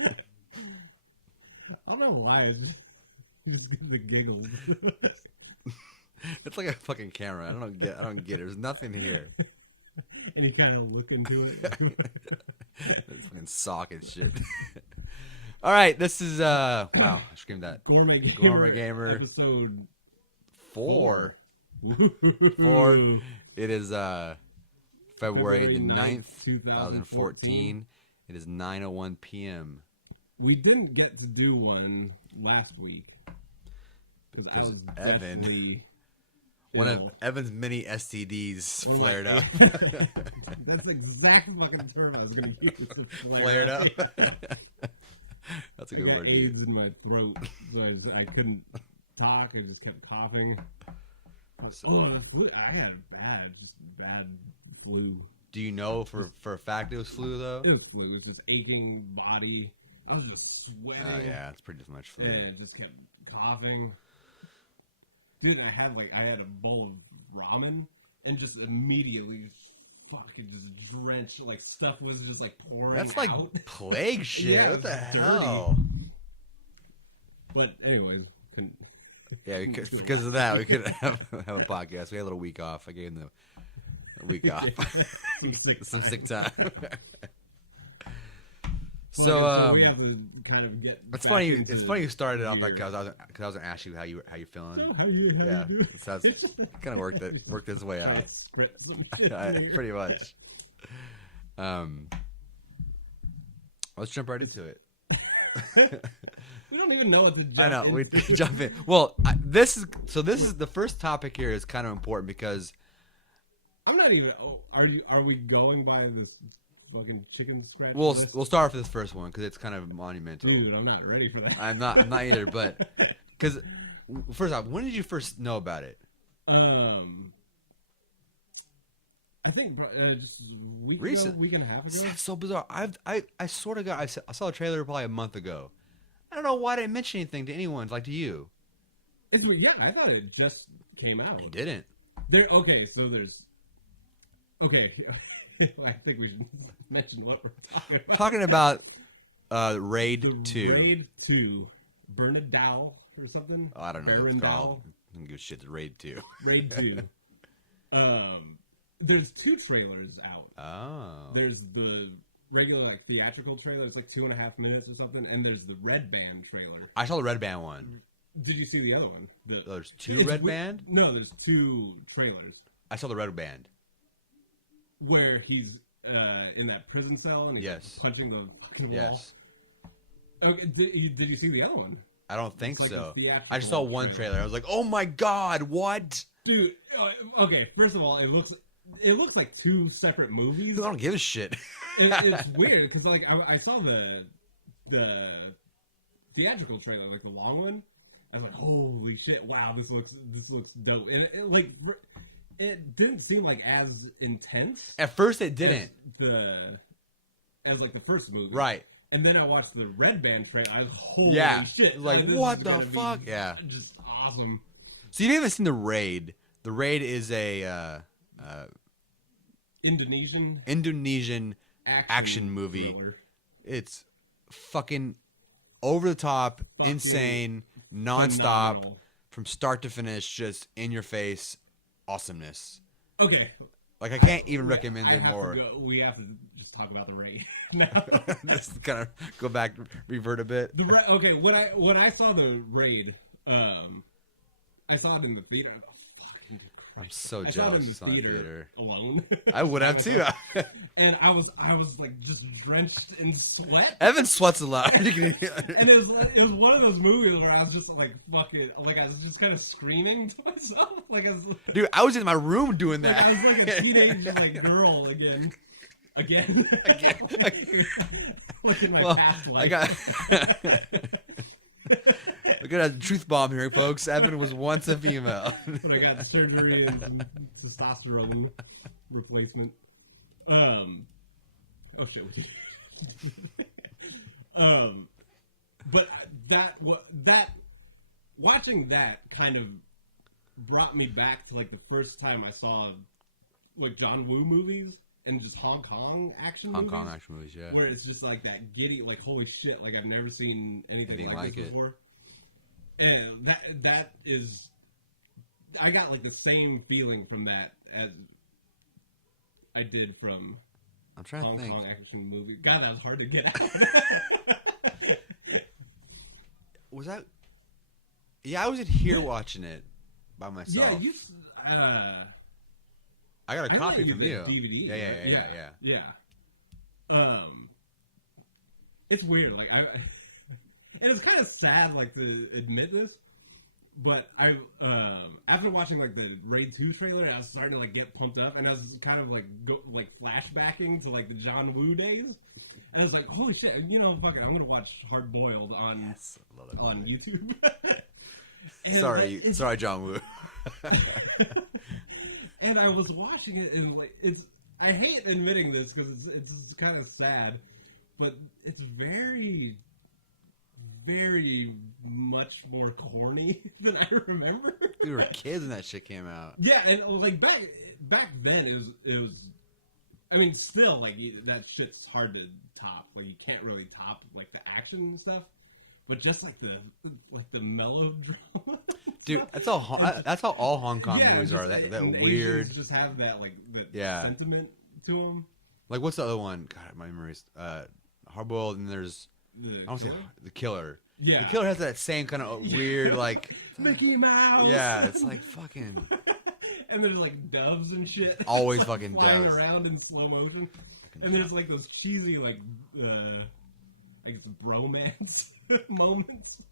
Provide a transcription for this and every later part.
I don't know why. It's just the giggles. It's like a fucking camera. I don't get it. There's nothing here. And you kind of look into it. It's fucking sock and shit. All right, this is wow, I screamed that. Gourmet Gamer episode 4. 4. It is February the 9th, 2014. It is 9:01 p.m. We didn't get to do one last week because Evan, one of Evan's many STDs flared up. That's the exact fucking term I was going to use. Flared up. That's a good word. AIDS in my throat, so I couldn't talk. I just kept coughing. The flu. I had bad flu. Do you know for a fact it was flu though? It was flu. It was just aching body. I was just sweating. Oh yeah, it's pretty much flu. Yeah, just kept coughing. Dude, I had a bowl of ramen and just immediately fucking just drenched. Like stuff was just like pouring out. That's like plague shit. Yeah, what the hell? But anyways, couldn't. Yeah, because of that, we couldn't have a podcast. We had a little week off. I gave them the week off. Some sick time. So we have to kind of get. It's funny. It's funny you started off like because I was gonna ask you how you feeling. So how you so it's kind of worked this way out. Pretty much. Let's jump right into it. We don't even know what to jump I know. into. We jump in. Well, this is the first topic here is kind of important because I'm not even. Are we going by this fucking chicken scratch? We'll start with this first one because it's kind of monumental. Dude, I'm not ready for that. I'm not either. But because first off, when did you first know about it? I think just a week and a half ago. That's so bizarre. I sort of I saw a trailer probably a month ago. I don't know why I didn't mention anything to anyone, like to you. Yeah, I thought it just came out. It didn't. Okay, I think we should mention what we're talking about. Raid 2. Raid 2. Bernadal or something? Oh, I don't know what it's called. I don't give a shit. It's Raid 2. Raid 2. There's 2 trailers out. Oh. There's the regular like theatrical trailer. It's like 2.5 minutes or something, and there's the Red Band trailer. I saw the Red Band one. Did you see the other one? There's 2 Red Band? No, there's 2 trailers. I saw the Red Band. Where he's in that prison cell and he's punching the fucking wall. Okay, did you see the other one? I don't think like so. I just saw one trailer. I was like, "Oh my god, what?" Dude, okay. First of all, it looks like 2 separate movies. I don't give a shit. It's weird because like I saw the theatrical trailer, like the long one. I was like, "Holy shit! Wow, this looks dope." And it didn't seem like as intense. At first, it didn't. As like the first movie, right? And then I watched the Red Band trailer. I was holy shit! It was like, what the fuck? Yeah, just awesome. So you haven't seen the Raid? The Raid is a Indonesian action movie. Thriller. It's fucking over the top, insane, nonstop, phenomenal. From start to finish, just in your face. Awesomeness. Okay. Like I can't even recommend it more. We have to just talk about the Raid now. Just kind of go back, revert a bit. Okay, when I saw the Raid, I saw it in the theater. I'm so jealous. I saw it in the theater alone. I would have too. And I was like just drenched in sweat. Evan sweats a lot. And it was one of those movies where I was just like fucking, like I was just kind of screaming to myself, dude, I was in my room doing that. Like I was like a teenage like girl again. Look at my past life. Look at that truth bomb here, folks. Evan was once a female. When I got surgery and some testosterone replacement. Oh shit. But that watching that kind of brought me back to like the first time I saw like John Woo movies and just Hong Kong action movies, yeah. where it's just like that giddy, like holy shit, like I've never seen anything like this before. And that is, I got like the same feeling from that as I did from I'm trying Hong to think. Kong action movie. God, that was hard to get out. Was that? Yeah, I was in here watching it by myself. Yeah, I got a copy from you. DVD. Yeah. It's weird. Like and it's kind of sad, like to admit this, but I after watching like the Raid 2 trailer, I was starting to like get pumped up, and I was kind of like flashbacking to like the John Woo days. And I was like, holy shit, fuck it, I'm gonna watch Hard Boiled on YouTube. Sorry, John Woo. And I was watching it, and like I hate admitting this because it's kind of sad, but it's very, very much more corny than I remember. We were kids when that shit came out. Yeah, and like back then it was. I mean, still like that shit's hard to top. Like you can't really top like the action and stuff. But just like the melodrama, dude, that's how all Hong Kong movies are. That weird. Asians just have that sentiment to them. Like what's the other one? God, my memory's Hardboiled, and there's the Killer. Yeah, the Killer has that same kind of weird like Mickey Mouse. Yeah, it's like fucking. And there's like doves and shit. Always fucking flying doves around in slow motion. And there's like those cheesy like I guess bromance moments.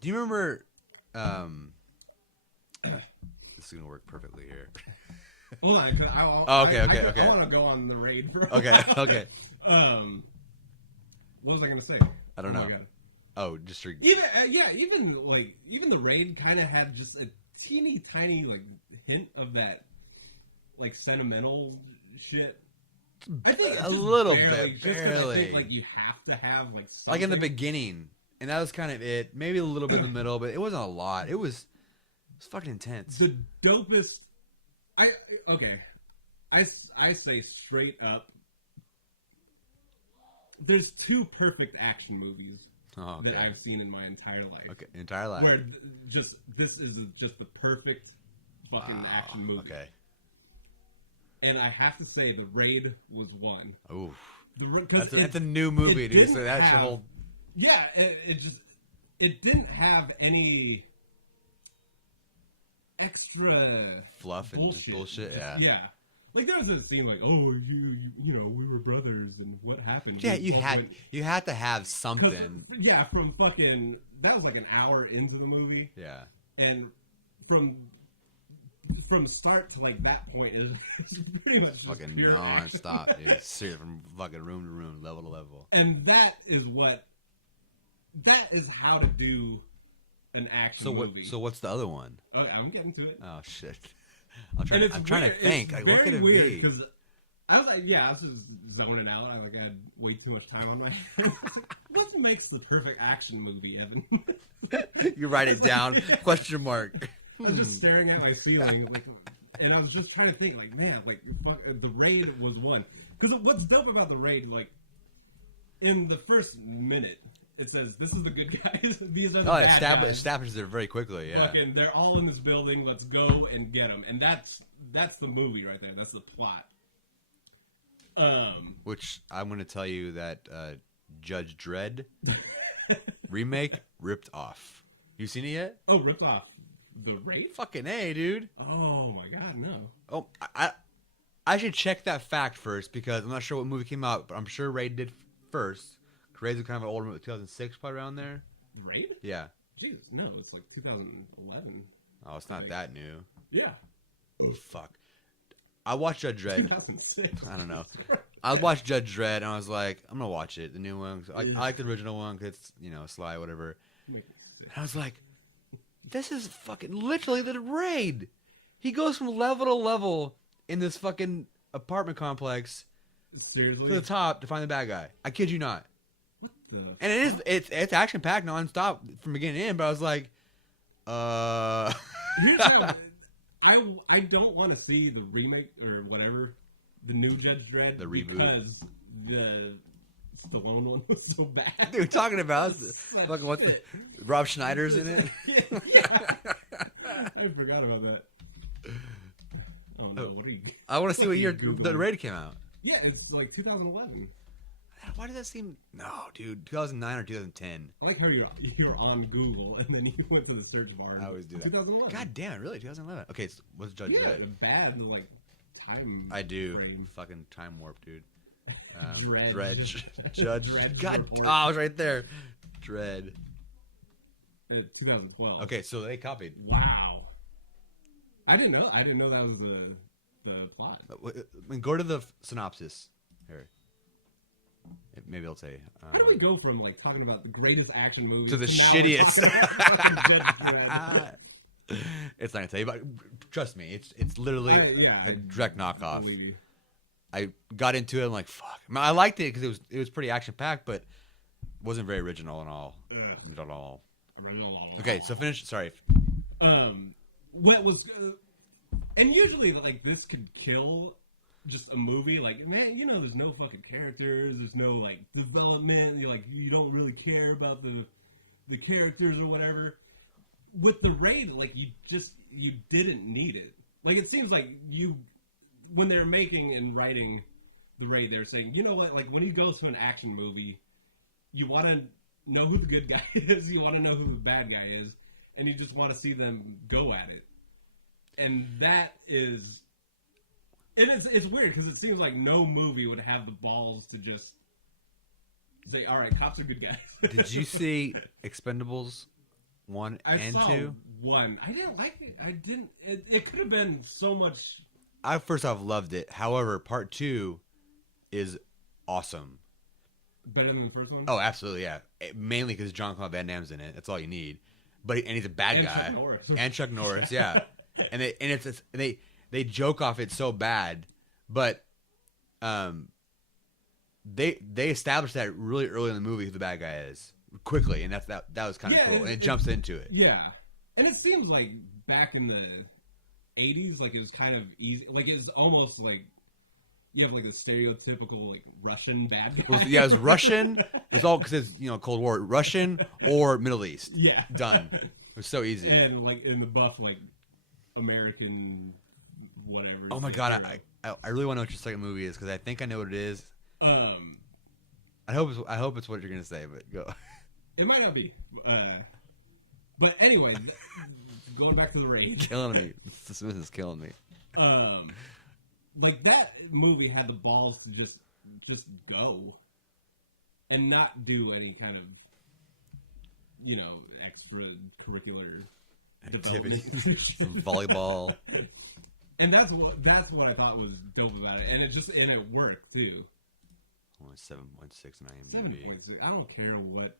Do you remember? This is gonna work perfectly here. Hold on, okay. I want to go on the raid for a while. Okay. What was I gonna say? I don't know. Oh, just even the raid kind of had just a teeny tiny like hint of that like sentimental shit. I think a little bit, just barely. I think, like you have to have like something. Like in the beginning, and that was kind of it. Maybe a little bit in the middle, but it wasn't a lot. It was fucking intense. The dopest. I say straight up. There's two perfect action movies that I've seen in my entire life. Okay, entire life. Where this is just the perfect fucking action movie. Okay. And I have to say, The Raid was one. Oof. That's a new movie, dude. So that should hold. Yeah, it didn't have any extra fluff and just bullshit. Yeah. Like there was a scene like, oh, you know, we were brothers, and what happened? Yeah, you had to have something. Yeah, from fucking that was like an hour into the movie. Yeah, and from start to like that point is pretty much just fucking pure non-stop, action. dude. Seriously, from fucking room to room, level to level. And that is how to do an action movie. So what's the other one? Oh, I'm getting to it. Oh shit. I'm trying to think. Like, what could it be? Because I was like, I was just zoning out. I had way too much time on my hands. What makes the perfect action movie, Evan? You write it down. Question mark. I was just staring at my ceiling, and I was just trying to think, like, man, like, fuck, The Raid was one. Because what's dope about The Raid, like, in the first minute, it says, this is the good guys, these are the bad guys. Establishes it very quickly, yeah. Fucking, they're all in this building, let's go and get them. And that's the movie right there, that's the plot. Which, I'm going to tell you that Judge Dredd remake ripped off. You seen it yet? Oh, ripped off. The Raid? Fucking A, dude. Oh my god, no. Oh, I should check that fact first because I'm not sure what movie came out, but I'm sure Raid did first. Raid was kind of an older movie, 2006, probably around there. Raid? Yeah. Jeez, no, it's like 2011. Oh, it's not that new. Yeah. Oh, fuck. I watched Judge Dredd. 2006. I don't know. I watched Judge Dredd and I was like, I'm gonna watch it, the new one. I like the original one because it's Sly, whatever. And I was like, this is fucking literally the Raid. He goes from level to level in this fucking apartment complex. Seriously? To the top to find the bad guy. I kid you not. What the? And it's action packed nonstop from beginning to end. But I was like, I don't want to see the remake or whatever, the new Judge Dredd, The reboot. because the Stallone one was so bad. Dude, talking about Such fucking what's the, shit. Rob Schneider's in it. Yeah. I forgot about that. Oh no, what are you doing? I want to see what year Googling. the raid came out. Yeah, it's like 2011. Why did that seem? No, dude, 2009 or 2010. I like how you're on Google and then you went to the search bar. I always do that. 2011. God damn it, really? 2011. Okay, so what's Judge Yeah, Dredd? a bad like time. I do. frame. Fucking time warp, dude. Dredge. Judge. Dredge God, report. oh, I was right there. Dredd. 2012. Okay, so they copied. Wow. I didn't know. I didn't know that was the plot. Go to the synopsis here. Maybe I'll say. How do we go from like talking about the greatest action movie To the now shittiest. talking about fucking Judge Dredd? It's not gonna tell you, but trust me, it's literally Yeah, a direct knockoff. believe you. I got into it. I'm like, fuck. I, mean, I liked it because it was pretty action packed, but wasn't very original at all. Ugh. At all. Original. Okay, so finish. Sorry. What was, and usually like this could kill just a movie. Like, man, you know, there's no fucking characters. There's no like development. You don't really care about the characters or whatever. With the raid, like you didn't need it. Like it seems like when they're making and writing the raid, they're saying, you know what? Like when you go to an action movie, you want to know who the good guy is. You want to know who the bad guy is. And you just want to see them go at it. And that is... It's weird, because it seems like no movie would have the balls to just say, alright, cops are good guys. Did you see Expendables 1 I and saw 2? 1. I didn't like it. I didn't... It could have been so much... I first off loved it. However, part 2 is awesome. Better than the first one? Oh, absolutely, yeah. Mainly because Jean-Claude Van Damme's in it. That's all you need. But and he's a bad And guy. Chuck Norris. And Chuck Norris, yeah. And they joke off it so bad, but they established that really early in the movie who the bad guy is quickly, and that was kind of cool. And it jumps into it. Yeah, and it seems like back in the 80s, like it was kind of easy. Like it's almost like you have like the stereotypical like Russian bad guy. Yeah, it was Russian. It's all because it's Cold War, Russian or Middle East. Yeah, done. It was so easy. And like in the buff, like American, whatever. Oh my god, I really want to know what your second movie is because I think I know what it is. I hope it's what you're gonna say, but go. It might not be. But anyway, going back to the raid. Killing me. Smith is killing me. Like that movie had the balls to just go and not do any kind of extracurricular Activity. development. Some volleyball. And that's what I thought was dope about it, and it worked too. 7.6 on IMDb. 7.6. I don't care what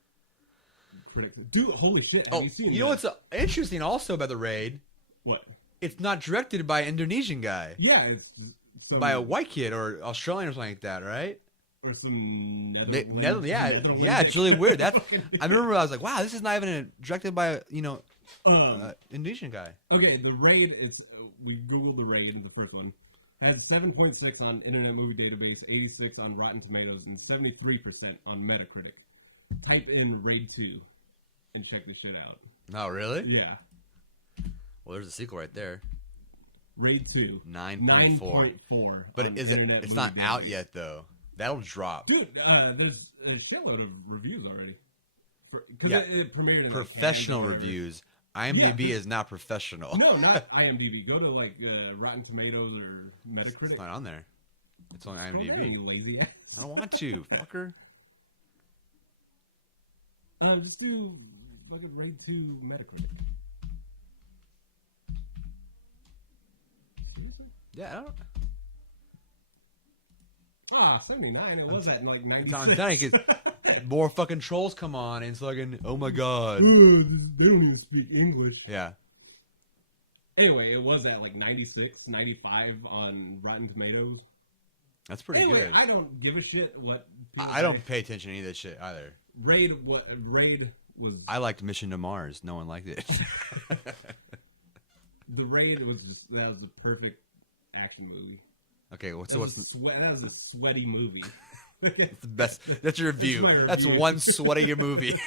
critics do. Holy shit! Have you seen? You know what's interesting also about the raid? What? It's not directed by an Indonesian guy. Yeah, it's by a white kid or Australian or something like that, right? Or some Netherlands. Yeah, it's really weird. I remember I was like, wow, this is not even directed by Indonesian guy. Okay, the raid. We googled the raid, the first one. It had 7.6 on Internet Movie Database, 86 on Rotten Tomatoes, and 73% on Metacritic. Type in Raid 2 and check this shit out. Oh, really? Yeah. Well, there's a sequel right there. Raid 2. 9.4. But it's not out yet, though. That'll drop. Dude, there's a shitload of reviews already. Because it premiered in professional reviews. IMDb is not professional. No, not IMDb. Go to like Rotten Tomatoes or Metacritic. It's not on there. It's on Scroll down, IMDb. you lazy ass. I don't want to, fucker. Just do like a Raid 2 Metacritic. Seriously? Yeah, I don't. 79. It was in like 96. I'm telling you, 'cause more fucking trolls come on and it's like, oh my god. Ooh, they don't even speak English. Yeah. Anyway, it was at like 96, 95 on Rotten Tomatoes. That's pretty good. I don't give a shit what people I don't pay attention to any of this shit either. Raid was... I liked Mission to Mars. No one liked it. The Raid was that was a perfect action movie. Okay, That what's was a sweaty movie. the best? That's your review. my That's review. one sweaty movie.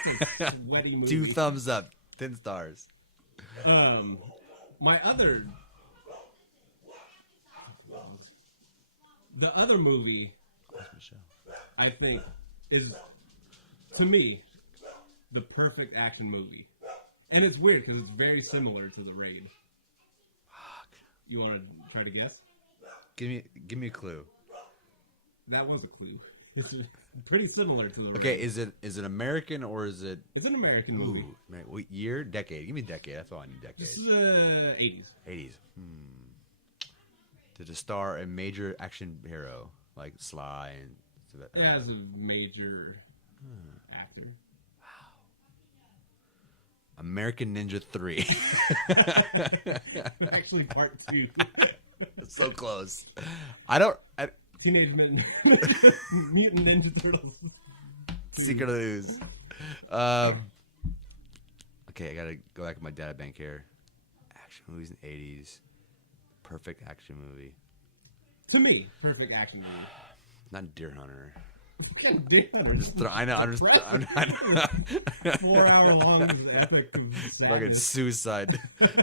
Sweaty movie. 2 thumbs up, 10 stars. The other movie, I think, is, to me, the perfect action movie. And it's weird because it's very similar to The Raid. Fuck. You want to try to guess? Give me a clue. That was a clue. It's pretty similar to The Raid. Okay, is it American or is it? It's an American movie. Ooh, man, what year? Decade. Give me a decade. That's all I need. Decade. This is 80s. 80s. Did it star a major action hero like Sly and? As a major actor. American Ninja 3. Actually, part 2. So close. Teenage Mutant Ninja Turtles. Secret of the Ooze. Okay, I gotta go back to my data bank here. Action movies in the 80s. Perfect action movie. To me, perfect action movie. Not Deer Hunter. I'm just I know. I'm just. I know. 4 hour long epic of sadness. Fucking suicide.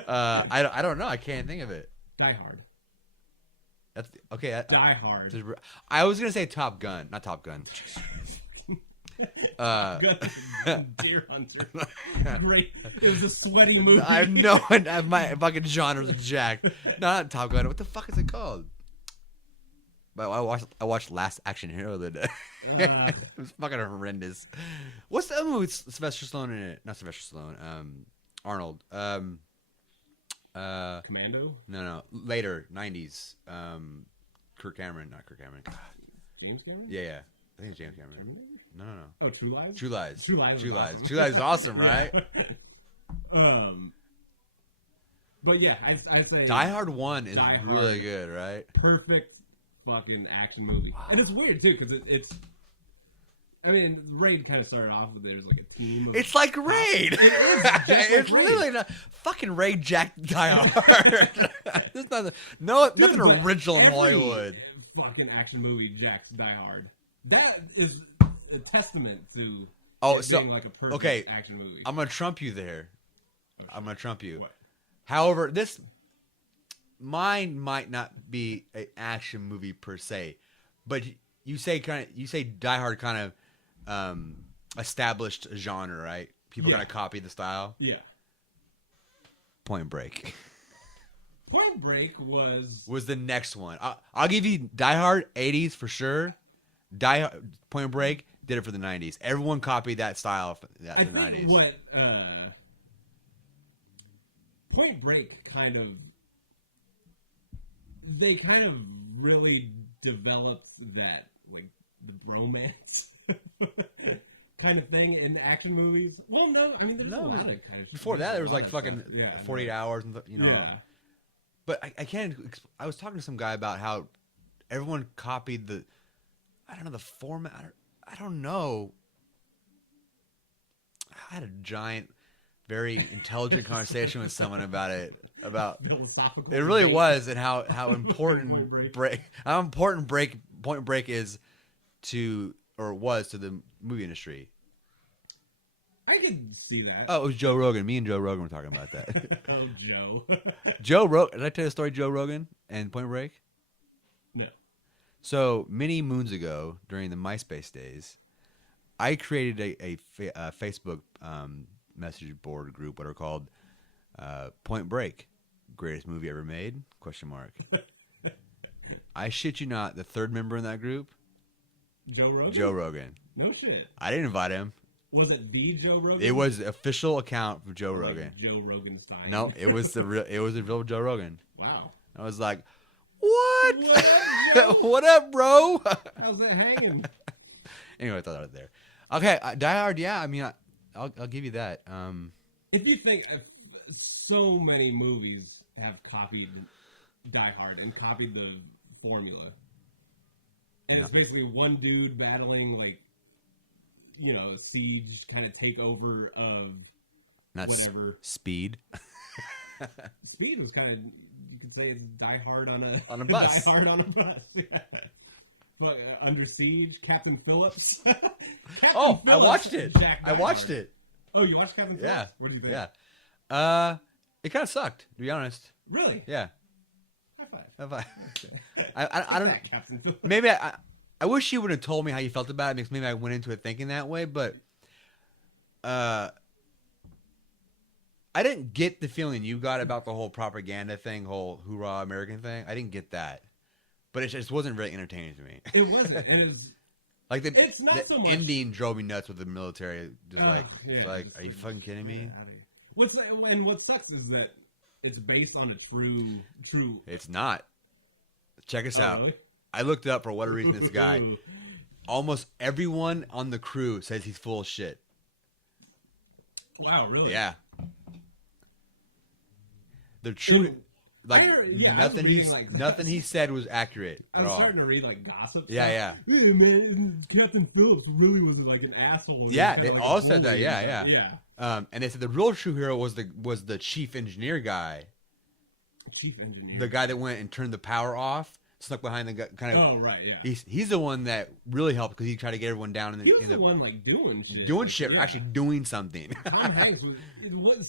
I don't know. I can't think of it. Die Hard. That's okay. Die Hard. I was gonna say Top Gun, not Top Gun. Deer Hunter. Great. It was a sweaty movie. I have no. My fucking genres are jacked. Not Top Gun. What the fuck is it called? But I watched Last Action Hero the day. It was fucking horrendous. What's the other movie with Sylvester Stallone in it? Not Sylvester Stallone. Arnold. Commando? No. Later, 90s. Kirk Cameron. Not Kirk Cameron. God. James Cameron? Yeah. I think it's James Cameron. No. Oh, True Lies? True Lies. True Lies. True Lies. Awesome. True Lies is awesome, right? But yeah, I'd say Die Hard 1 is Die really Hard. good, right? Perfect fucking action movie. And it's weird too, because it's I mean, Raid kind of started off with there's like a team of... It's like Raid. It's literally not fucking Raid Jack Die Hard. There's nothing original in Hollywood. Fucking action movie Jack's Die Hard. That is a testament to being like a perfect action movie. I'm gonna trump you there. I'm gonna trump you. What? However, mine might not be an action movie per se, but you say Die Hard kind of established a genre, right? People kind of copy the style. Yeah. Point Break. Point Break was the next one. I'll give you Die Hard 80s for sure. Point Break did it for the 90s. Everyone copied that style for the 90s. What Point Break they kind of really developed that like the bromance kind of thing in action movies. Well, no, I mean there's a lot of kind of before that there was like fucking stuff. 48 hours and Yeah. But I can't. I was talking to some guy about how everyone copied the format. I don't know. I had a giant, very intelligent conversation with someone about it. About philosophical. It really was, and how important Point Break is to, or was to, the movie industry. I can see that. Oh, it was Joe Rogan. Me and Joe Rogan were talking about that. Oh, Joe. Joe Rogan. Did I tell you the story of Joe Rogan and Point Break? No. So many moons ago, during the MySpace days, I created a Facebook message board group, what are called Point Break, greatest movie ever made? ? I shit you not, the third member in that group, Joe Rogan. Joe Rogan. No shit. I didn't invite him. Was it the Joe Rogan? It was the official account for Joe Rogan. Like Joe Roganstein. No, it was the real Joe Rogan. Wow. I was like, what? What up, What up, bro? How's that hanging? Anyway, I thought that was there. Okay, Die Hard. Yeah, I mean, I'll give you that. If you think so many movies have copied Die Hard and copied the formula, and it's basically one dude battling like, a siege kind of takeover of whatever. Speed. Speed was kind of, you could say it's Die Hard on a bus. Die Hard on a bus. Yeah. But Under Siege, Captain Phillips. Captain Phillips, I watched it. I watched it. Oh, you watched Captain Phillips? Yeah. What do you think? Yeah. It kind of sucked, to be honest. Really? Yeah. High five. I don't. Captain Phillips. Maybe I wish you would have told me how you felt about it, because maybe I went into it thinking that way, but I didn't get the feeling you got about the whole propaganda thing, whole hoorah American thing. I didn't get that. But it just wasn't very entertaining to me. It wasn't. It was like it's not the so much ending drove me nuts with the military. Just yeah, like, just are you fucking kidding me? What sucks is that it's based on a true. It's not. Check us out. Really? I looked up for whatever reason this guy. Almost everyone on the crew says he's full of shit. Wow, really? Yeah. The true, nothing he said was accurate at all. I was starting to read like gossip. Yeah. Hey, man, Captain Phillips really was like an asshole. Yeah, they all said that. Yeah. And they said the real true hero was the chief engineer guy. Chief engineer. The guy that went and turned the power off, snuck behind the guy, kind of. Oh right, yeah. He's the one that really helped, because he tried to get everyone down. He was the one like doing shit. Actually doing something. Tom Hanks was.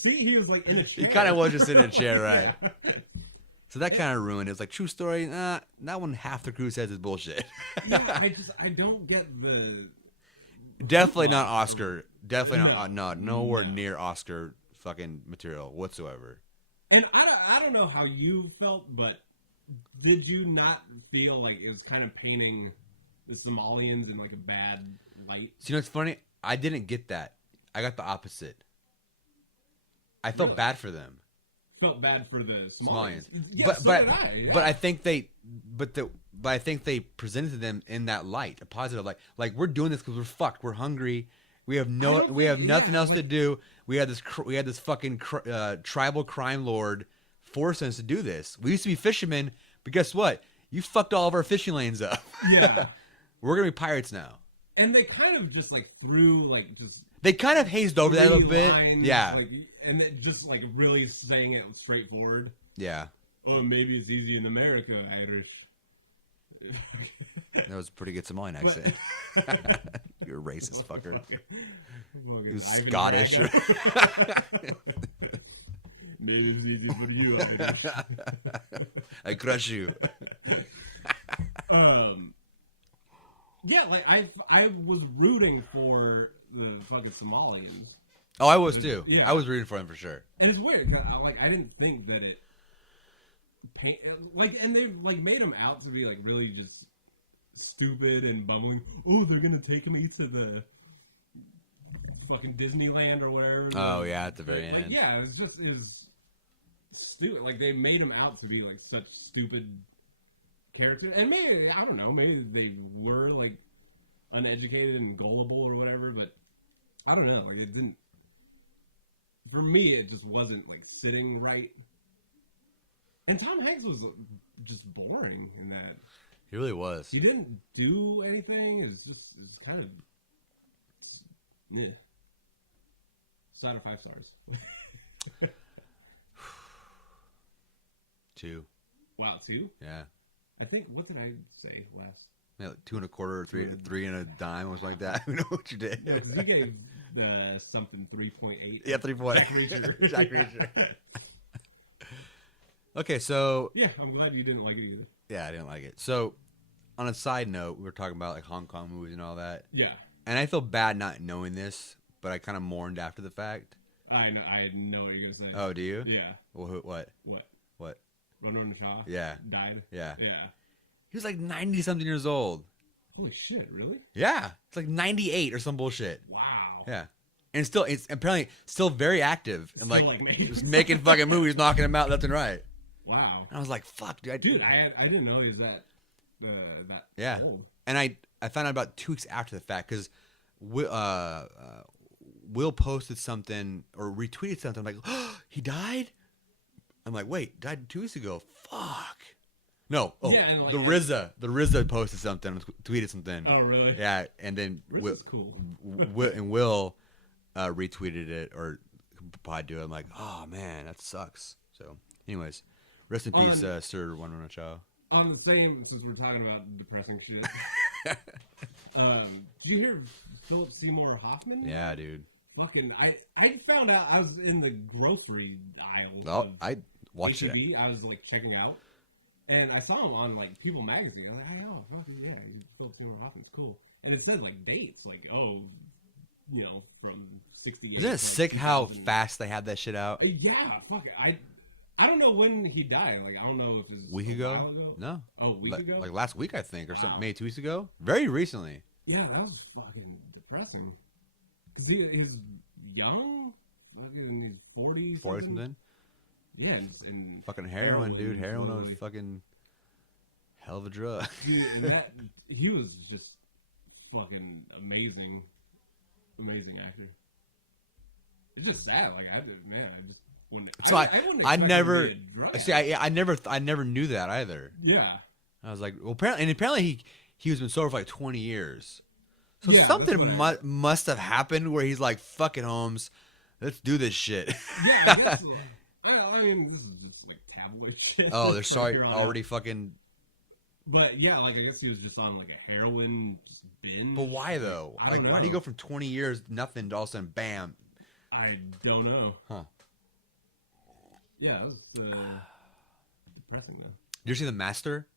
See, he was like in a chair. He kind of was just in a chair, right? Yeah. So that kind of ruined it. It's like, true story. That one half the crew says is bullshit. Yeah, I don't get the. Definitely not Oscar. Definitely not. Nowhere near Oscar fucking material whatsoever. And I don't know how you felt, but did you not feel like it was kind of painting the Somalians in like a bad light? So, you know what's funny? I didn't get that. I got the opposite. I felt bad for them. Felt bad for the Somalians. Yeah, but so did I. Yeah. But I think they presented them in that light, a positive light. Like, we're doing this because we're fucked. We're hungry. We have nothing else to do. We had this fucking tribal crime lord forcing us to do this. We used to be fishermen, but guess what? You fucked all of our fishing lanes up. Yeah. We're gonna be pirates now. And they kind of just like threw like just. They kind of hazed over that a little bit. Yeah. Like, and then just like really saying it straightforward. Yeah. Oh, maybe it's easy in America, Irish. That was a pretty good Somalian accent. You're a racist fucker. You're Scottish. Maybe it's easy for you, Irish. I crush you. Yeah, like I was rooting for the fucking Somalians. Oh, I was too. Yeah. I was rooting for them for sure. And it's weird because I didn't think that it and they like made them out to be like really just stupid and bumbling. Oh, they're gonna take me to the fucking Disneyland or whatever. Oh yeah, at the very end. Yeah, it was stupid. Like they made them out to be like such stupid characters, and maybe I don't know, maybe they were like uneducated and gullible or whatever, but I don't know. Like it didn't. For me, it just wasn't like sitting right. And Tom Hanks was just boring in that. He really was. He didn't do anything. It's kind of yeah. It's out of 5 stars. 2. Wow, 2? Yeah. I think, what did I say last? Yeah, like 2 1/4 or 3 and a dime or something like that. Who knows what you did? Yeah, because you gave something 3.8. Yeah, 3.8. Jack Reacher. Okay, so yeah, I'm glad you didn't like it either. Yeah, I didn't like it. So, on a side note, we were talking about like Hong Kong movies and all that. Yeah. And I feel bad not knowing this, but I kind of mourned after the fact. I know what you're gonna say. Oh, do you? Yeah. Well, what? What? Ron Shaw. Yeah. Died. Yeah. Yeah. He was like 90-something years old. Holy shit! Really? Yeah. It's like 98 or some bullshit. Wow. Yeah. And it's apparently still very active and still just making fucking movies, knocking them out left and right. Wow. And I was like, fuck, dude. I didn't know he was that old. And I found out about 2 weeks after the fact because Will posted something or retweeted something. I'm like, oh, he died? I'm like, wait, died 2 weeks ago. Fuck. No. Oh, yeah, the RZA posted something, tweeted something. Oh, really? Yeah, and then RZA's cool. Will retweeted it or replied to it. I'm like, oh man, that sucks. So, anyways, rest in peace, Sir One Chow. On the same, since we're talking about depressing shit, did you hear Philip Seymour Hoffman? Yeah, dude. Fucking, I found out I was in the grocery aisle. Oh, I watched HEB. it. I was like checking out, and I saw him on like People Magazine. I was like, oh, fucking yeah, Philip Seymour Hoffman's cool. And it said like dates, like from 68. Isn't it sick how fast they had that shit out? Yeah, fuck it. I don't know when he died. Like I don't know if it was week a ago? while ago. No. Oh, a week ago? Like last week, I think, or Wow. something. Maybe 2 weeks ago. Very recently. Yeah, that was fucking depressing. Cause he's young, fucking in his 40s. 40 something. Yeah, and Fucking heroin, dude. Heroin was totally. fucking hell of a drug. Dude, and he was just fucking amazing actor. It's just sad. Like I just wouldn't. So I wouldn't I expect never him to be a drug see. addict. I never knew that either. Yeah. I was like, well, apparently he was been sober for like 20 years. So Yeah, something that's must have happened where he's like, fuck it, Holmes, let's do this shit. Yeah, I guess, I mean, this is just like tabloid shit. Oh, they're sorry, Here on already out. fucking. But yeah, like I guess he was just on like a heroin binge. But why though? I Like, don't why do you know. go from 20 years nothing to all of a sudden bam? I don't know. Huh? Yeah, that was depressing though. Did you see The Master?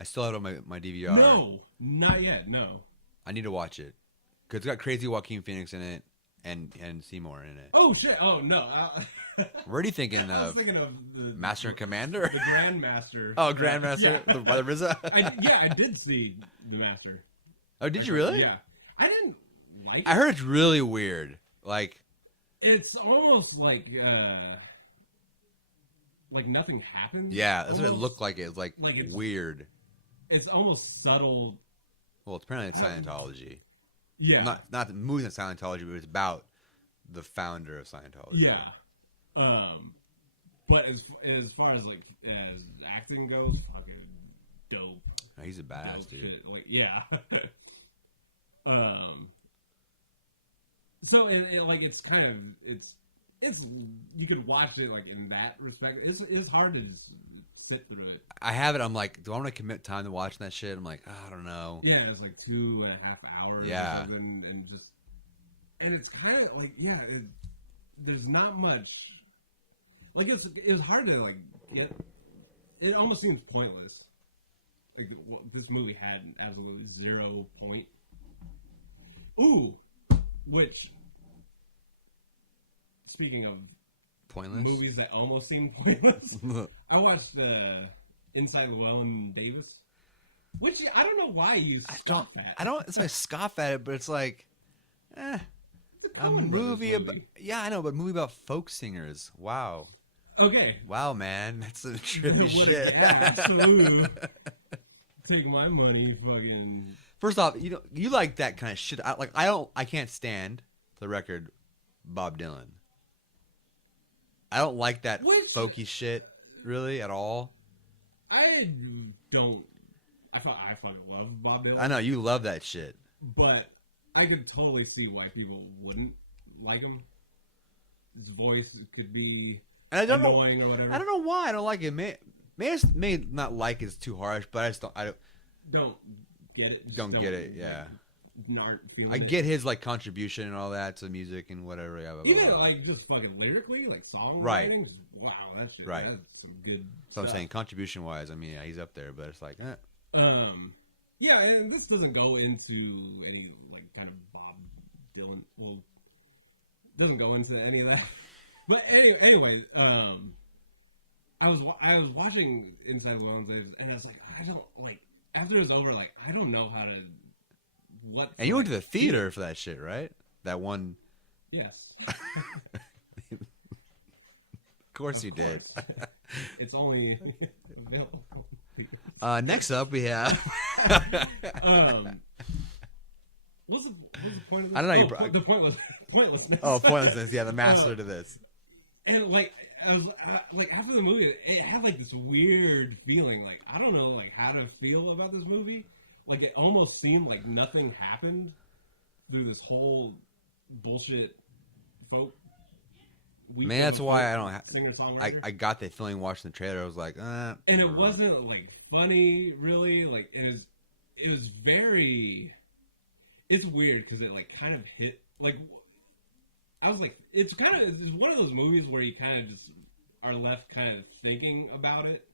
I still have it on my DVR. No, not yet. No. I need to watch it because it's got crazy Joaquin Phoenix in it and Seymour in it. Oh shit! Oh no. What are you thinking I was of? thinking of the Master and Commander? the Grandmaster. Oh, Grandmaster, Yeah. the Brother RZA. I did see the Master. Oh, did you really? Yeah, I didn't like. I heard it's really weird. Like, It's almost like nothing happened. yeah, that's what it Almost. looked like. It's like Like weird. It's almost subtle. Well, apparently it's Scientology. Yeah. Not the movie of Scientology, but it's about the founder of Scientology. Yeah. But as far as like as acting goes, fucking dope. Oh, he's a badass Dope dude. shit. Like yeah. So like it's kind of it's you could watch it like in that respect. It's hard to just sit through it. I have it. I'm like, do I want to commit time to watching that shit? I'm like, I don't know. Yeah, it's like 2.5 hours. Yeah. Or something, and it's kind of like there's not much. Like it was hard to like get. It almost seems pointless. Like this movie had absolutely 0 point. Ooh, which speaking of Pointless. movies that almost seem pointless, I watched Inside Llewellyn Davis, which I don't know why you scoff at. I don't. It's like scoff at it, but it's like, It's a Coen movie Brothers about. Yeah, I know, but movie about folk singers. Wow. Okay. Wow, man, that's some trippy shit. Yeah, absolutely. Take my money, fucking. First off, you like that kind of shit. I can't stand, for the record, Bob Dylan. I don't like that folky shit really at all. I don't. I fucking love Bob Dylan. I know you love that shit. But I could totally see why people wouldn't like him. His voice could be And I don't annoying know. or whatever. I don't know why I don't like it. May not like it's too harsh, but I just don't. Don't get it. Just Don't get it. Yeah. Not feeling I it. get his like contribution and all that to music and whatever. Yeah, blah, blah, Even blah. like just fucking lyrically, like songwriting. Right. Just, wow, that shit. Right. That's some good. So I'm stuff. saying contribution wise, I mean, yeah, he's up there, but it's like, Yeah, and this doesn't go into any like kind of Bob Dylan. Well, doesn't go into any of that. But anyway, I was watching Inside Llewellyn Davis, and I was like, I don't like. After it was over, like I don't know how to. What? and you went to the theater for that shit, right? That one. Yes. Of course you Of did. course. It's only available. Next up, we have. What's the point of this? I don't know, you Oh, brought- the pointlessness. Oh, pointlessness. Yeah, the master to this. And like like after the movie, it had like this weird feeling. Like I don't know, like how to feel about this movie. Like it almost seemed like nothing happened through this whole bullshit folk Man, that's why I don't. Singer-songwriter. I got the feeling watching the trailer. I was like, and it wasn't like funny, really. Like it was very. It's weird because it like kind of hit like. I was like, it's one of those movies where you kind of just are left kind of thinking about it.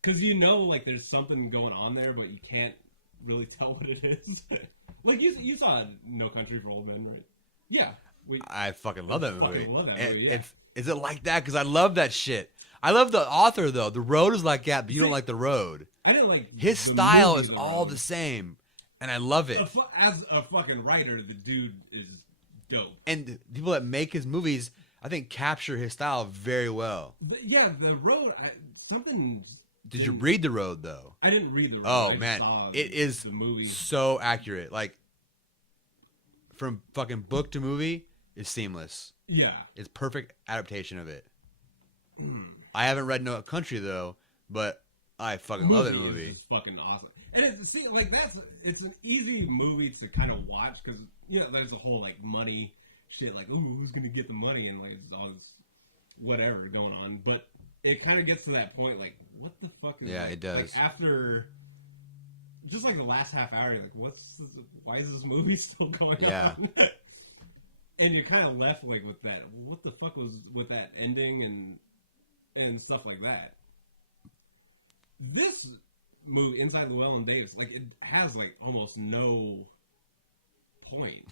Because you know, like, there's something going on there, but you can't really tell what it is. Like, you saw No Country for Old Men, right? Yeah. I fucking love that movie. Fucking love that movie, yeah. Is it like that? Because I love that shit. I love the author, though. The Road is like that, but you don't like The Road. I didn't like his style is all the same, and I love it. As a fucking writer, the dude is dope. And people that make his movies, I think, capture his style very well. Yeah, The Road, something... Did you read The Road, though? I didn't read The Road. Oh, man. It is the movie. So accurate. Like, from fucking book to movie, it's seamless. Yeah. It's perfect adaptation of it. I haven't read No Country, though, but I fucking love that movie. It's fucking awesome. And it's an easy movie to kind of watch because, you know, there's a whole, like, money shit. Like, ooh, who's going to get the money? And, like, all this whatever going on. But it kind of gets to that point, like, what the fuck is Yeah, it does. Like, after just like the last half hour, you're like, why is this movie still going on? And you're kind of left like with that, what the fuck was with that ending and stuff like that. This movie, Inside Llewellyn Davis, like, it has like almost no point.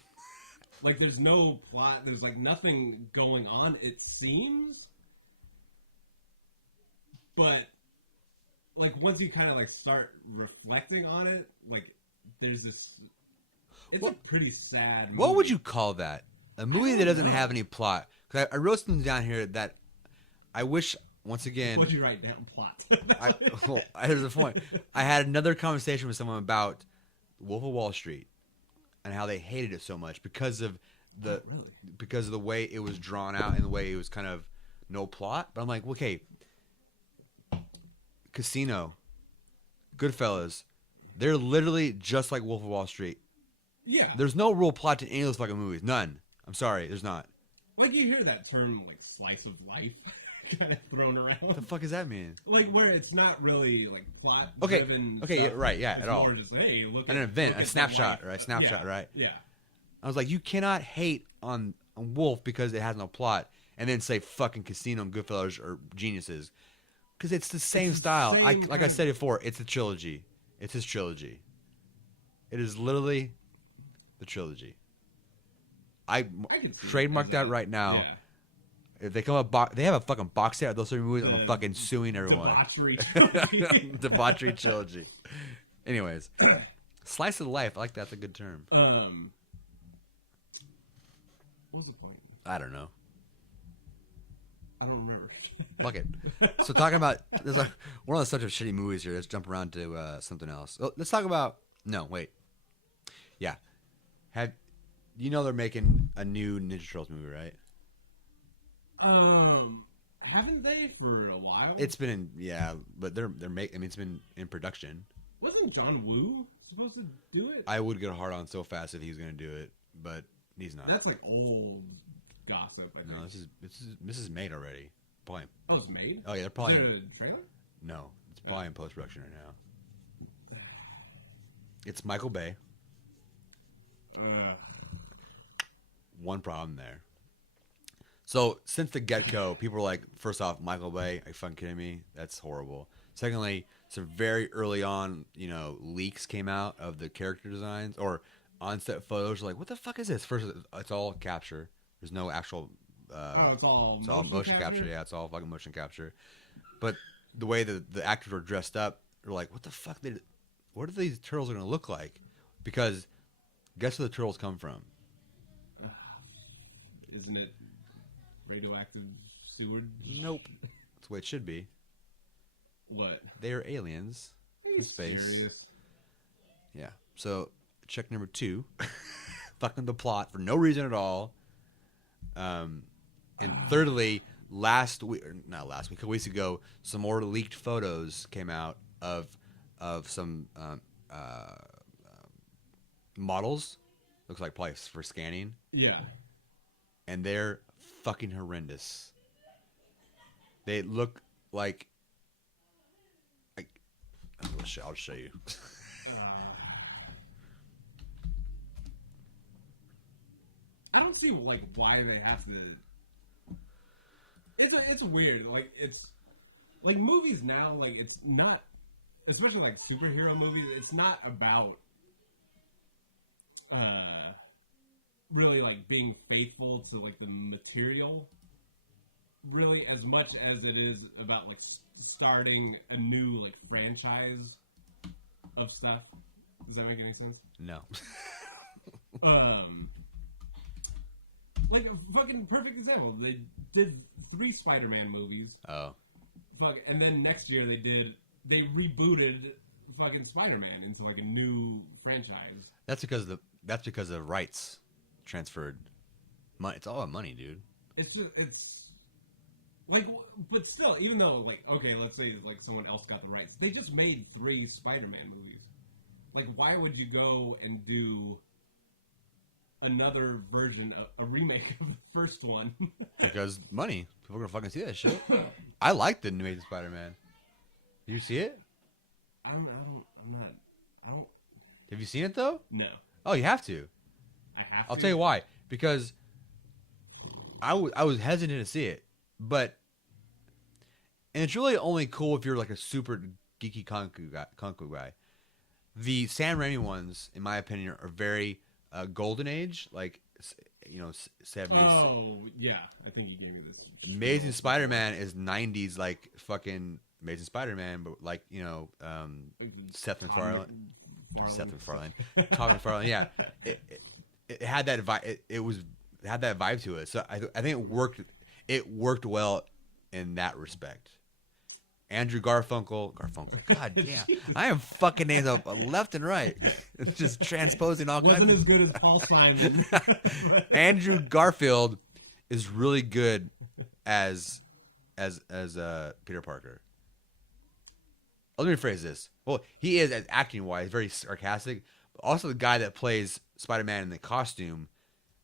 Like, there's no plot, there's like nothing going on, it seems. But like, once you kind of like start reflecting on it, like, there's this. It's a pretty sad movie. What would you call that? A movie that doesn't have any plot. Because I wrote something down here that I wish, once again. What'd you write down? Plot. There's a point. I had another conversation with someone about Wolf of Wall Street and how they hated it so much because of the way it was drawn out and the way it was kind of no plot. But I'm like, okay. Casino, Goodfellas, they're literally just like Wolf of Wall Street. Yeah. There's no real plot to any of those fucking movies. None. I'm sorry, there's not. Like, you hear that term, like, slice of life kind of thrown around. What the fuck does that mean? Like, where it's not really, like, plot-driven Okay, stuff. yeah, right, yeah, it's at all. More just, hey, look an event, a snapshot, right? Snapshot, right? Yeah. I was like, you cannot hate on Wolf because it has no plot and then say fucking Casino and Goodfellas are geniuses. Because it's the same style. Like I said before, it's a trilogy. It's his trilogy. It is literally the trilogy. I trademark that right now. Yeah. If they come up, they have a fucking box set of those three movies. I'm fucking suing everyone. Debauchery trilogy. Debauchery trilogy. Anyways, slice of life. I like that's a good term. What was the point? I don't know. I don't remember. Fuck it. So talking about there's like one of the such of shitty movies here. Let's jump around to something else. Let's talk about yeah. They're making a new Ninja Turtles movie, right? Haven't they for a while? It's been but they're making. I mean, it's been in production. Wasn't John Woo supposed to do it? I would get hard on so fast if he was going to do it, but he's not. That's like old gossip. I think. No, this is made already. Probably. Oh, it's made. Oh yeah, they're probably. Is there a trailer? No, it's probably in post production right now. It's Michael Bay. One problem there. So since the get-go, people were like, first off, Michael Bay, are you fucking kidding me? That's horrible. Secondly, some very early on, leaks came out of the character designs or on-set photos. Like, what the fuck is this? First, it's all capture. There's no actual. It's all motion capture. Yeah, it's all fucking motion capture. But the way that the actors were dressed up, they're like, what the fuck? What are these turtles going to look like? Because guess where the turtles come from? Isn't it radioactive sewage? Nope. That's the way it should be. What? They are aliens from space. Serious? Yeah. So check number 2. Fucking the plot for no reason at all. And thirdly, a couple weeks ago, some more leaked photos came out of some models. Looks like probably for scanning. Yeah. And they're fucking horrendous. They look like I'll show you. I don't see like why they have to. It's weird. Like it's like movies now. Like it's not, especially like superhero movies. It's not about really like being faithful to like the material. Really, as much as it is about like starting a new like franchise of stuff. Does that make any sense? No. Like a fucking perfect example. They did 3 Spider-Man movies. Oh. Fuck, and then next year they rebooted fucking Spider-Man into like a new franchise. That's because the rights transferred. It's all about money, dude. It's like, but still, even though like, okay, let's say like someone else got the rights, they just made 3 Spider-Man movies. Like, why would you go and do another version, a remake of the first one? Because money. People are gonna fucking see that shit. I like the Amazing Spider-Man. Did you see it? I'm not. Have you seen it though? No. Oh, you have to. I have to. I'll tell you why. Because I was hesitant to see it, and it's really only cool if you're like a super geeky kung fu guy. The Sam Raimi ones, in my opinion, are very golden age, like 70s. Oh yeah, I think you gave me this. Amazing Spider-Man is 90s, like fucking Amazing Spider-Man, but like Seth MacFarlane. Tom McFarlane, yeah. It had that vibe. It had that vibe to it. So I think it worked. It worked well in that respect. Andrew Garfunkel. God damn, I am fucking names up left and right. Just transposing all kinds. Wasn't as good as Paul Simon. Andrew Garfield is really good as Peter Parker. Let me rephrase this. Well, he is, as acting wise, very sarcastic. But also, the guy that plays Spider-Man in the costume,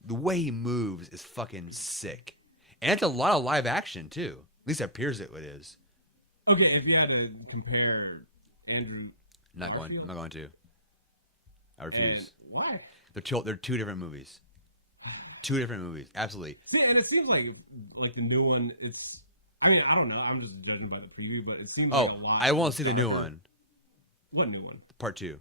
the way he moves is fucking sick, and it's a lot of live action too. At least it appears it is. Okay, if you had to compare Andrew, I'm not going to. I refuse. And why? They're 2 different movies. 2 different movies, absolutely. See, and it seems like the new one. It's. I mean, I don't know. I'm just judging by the preview, but it seems like a lot. I won't see the new one. What new one? Part 2.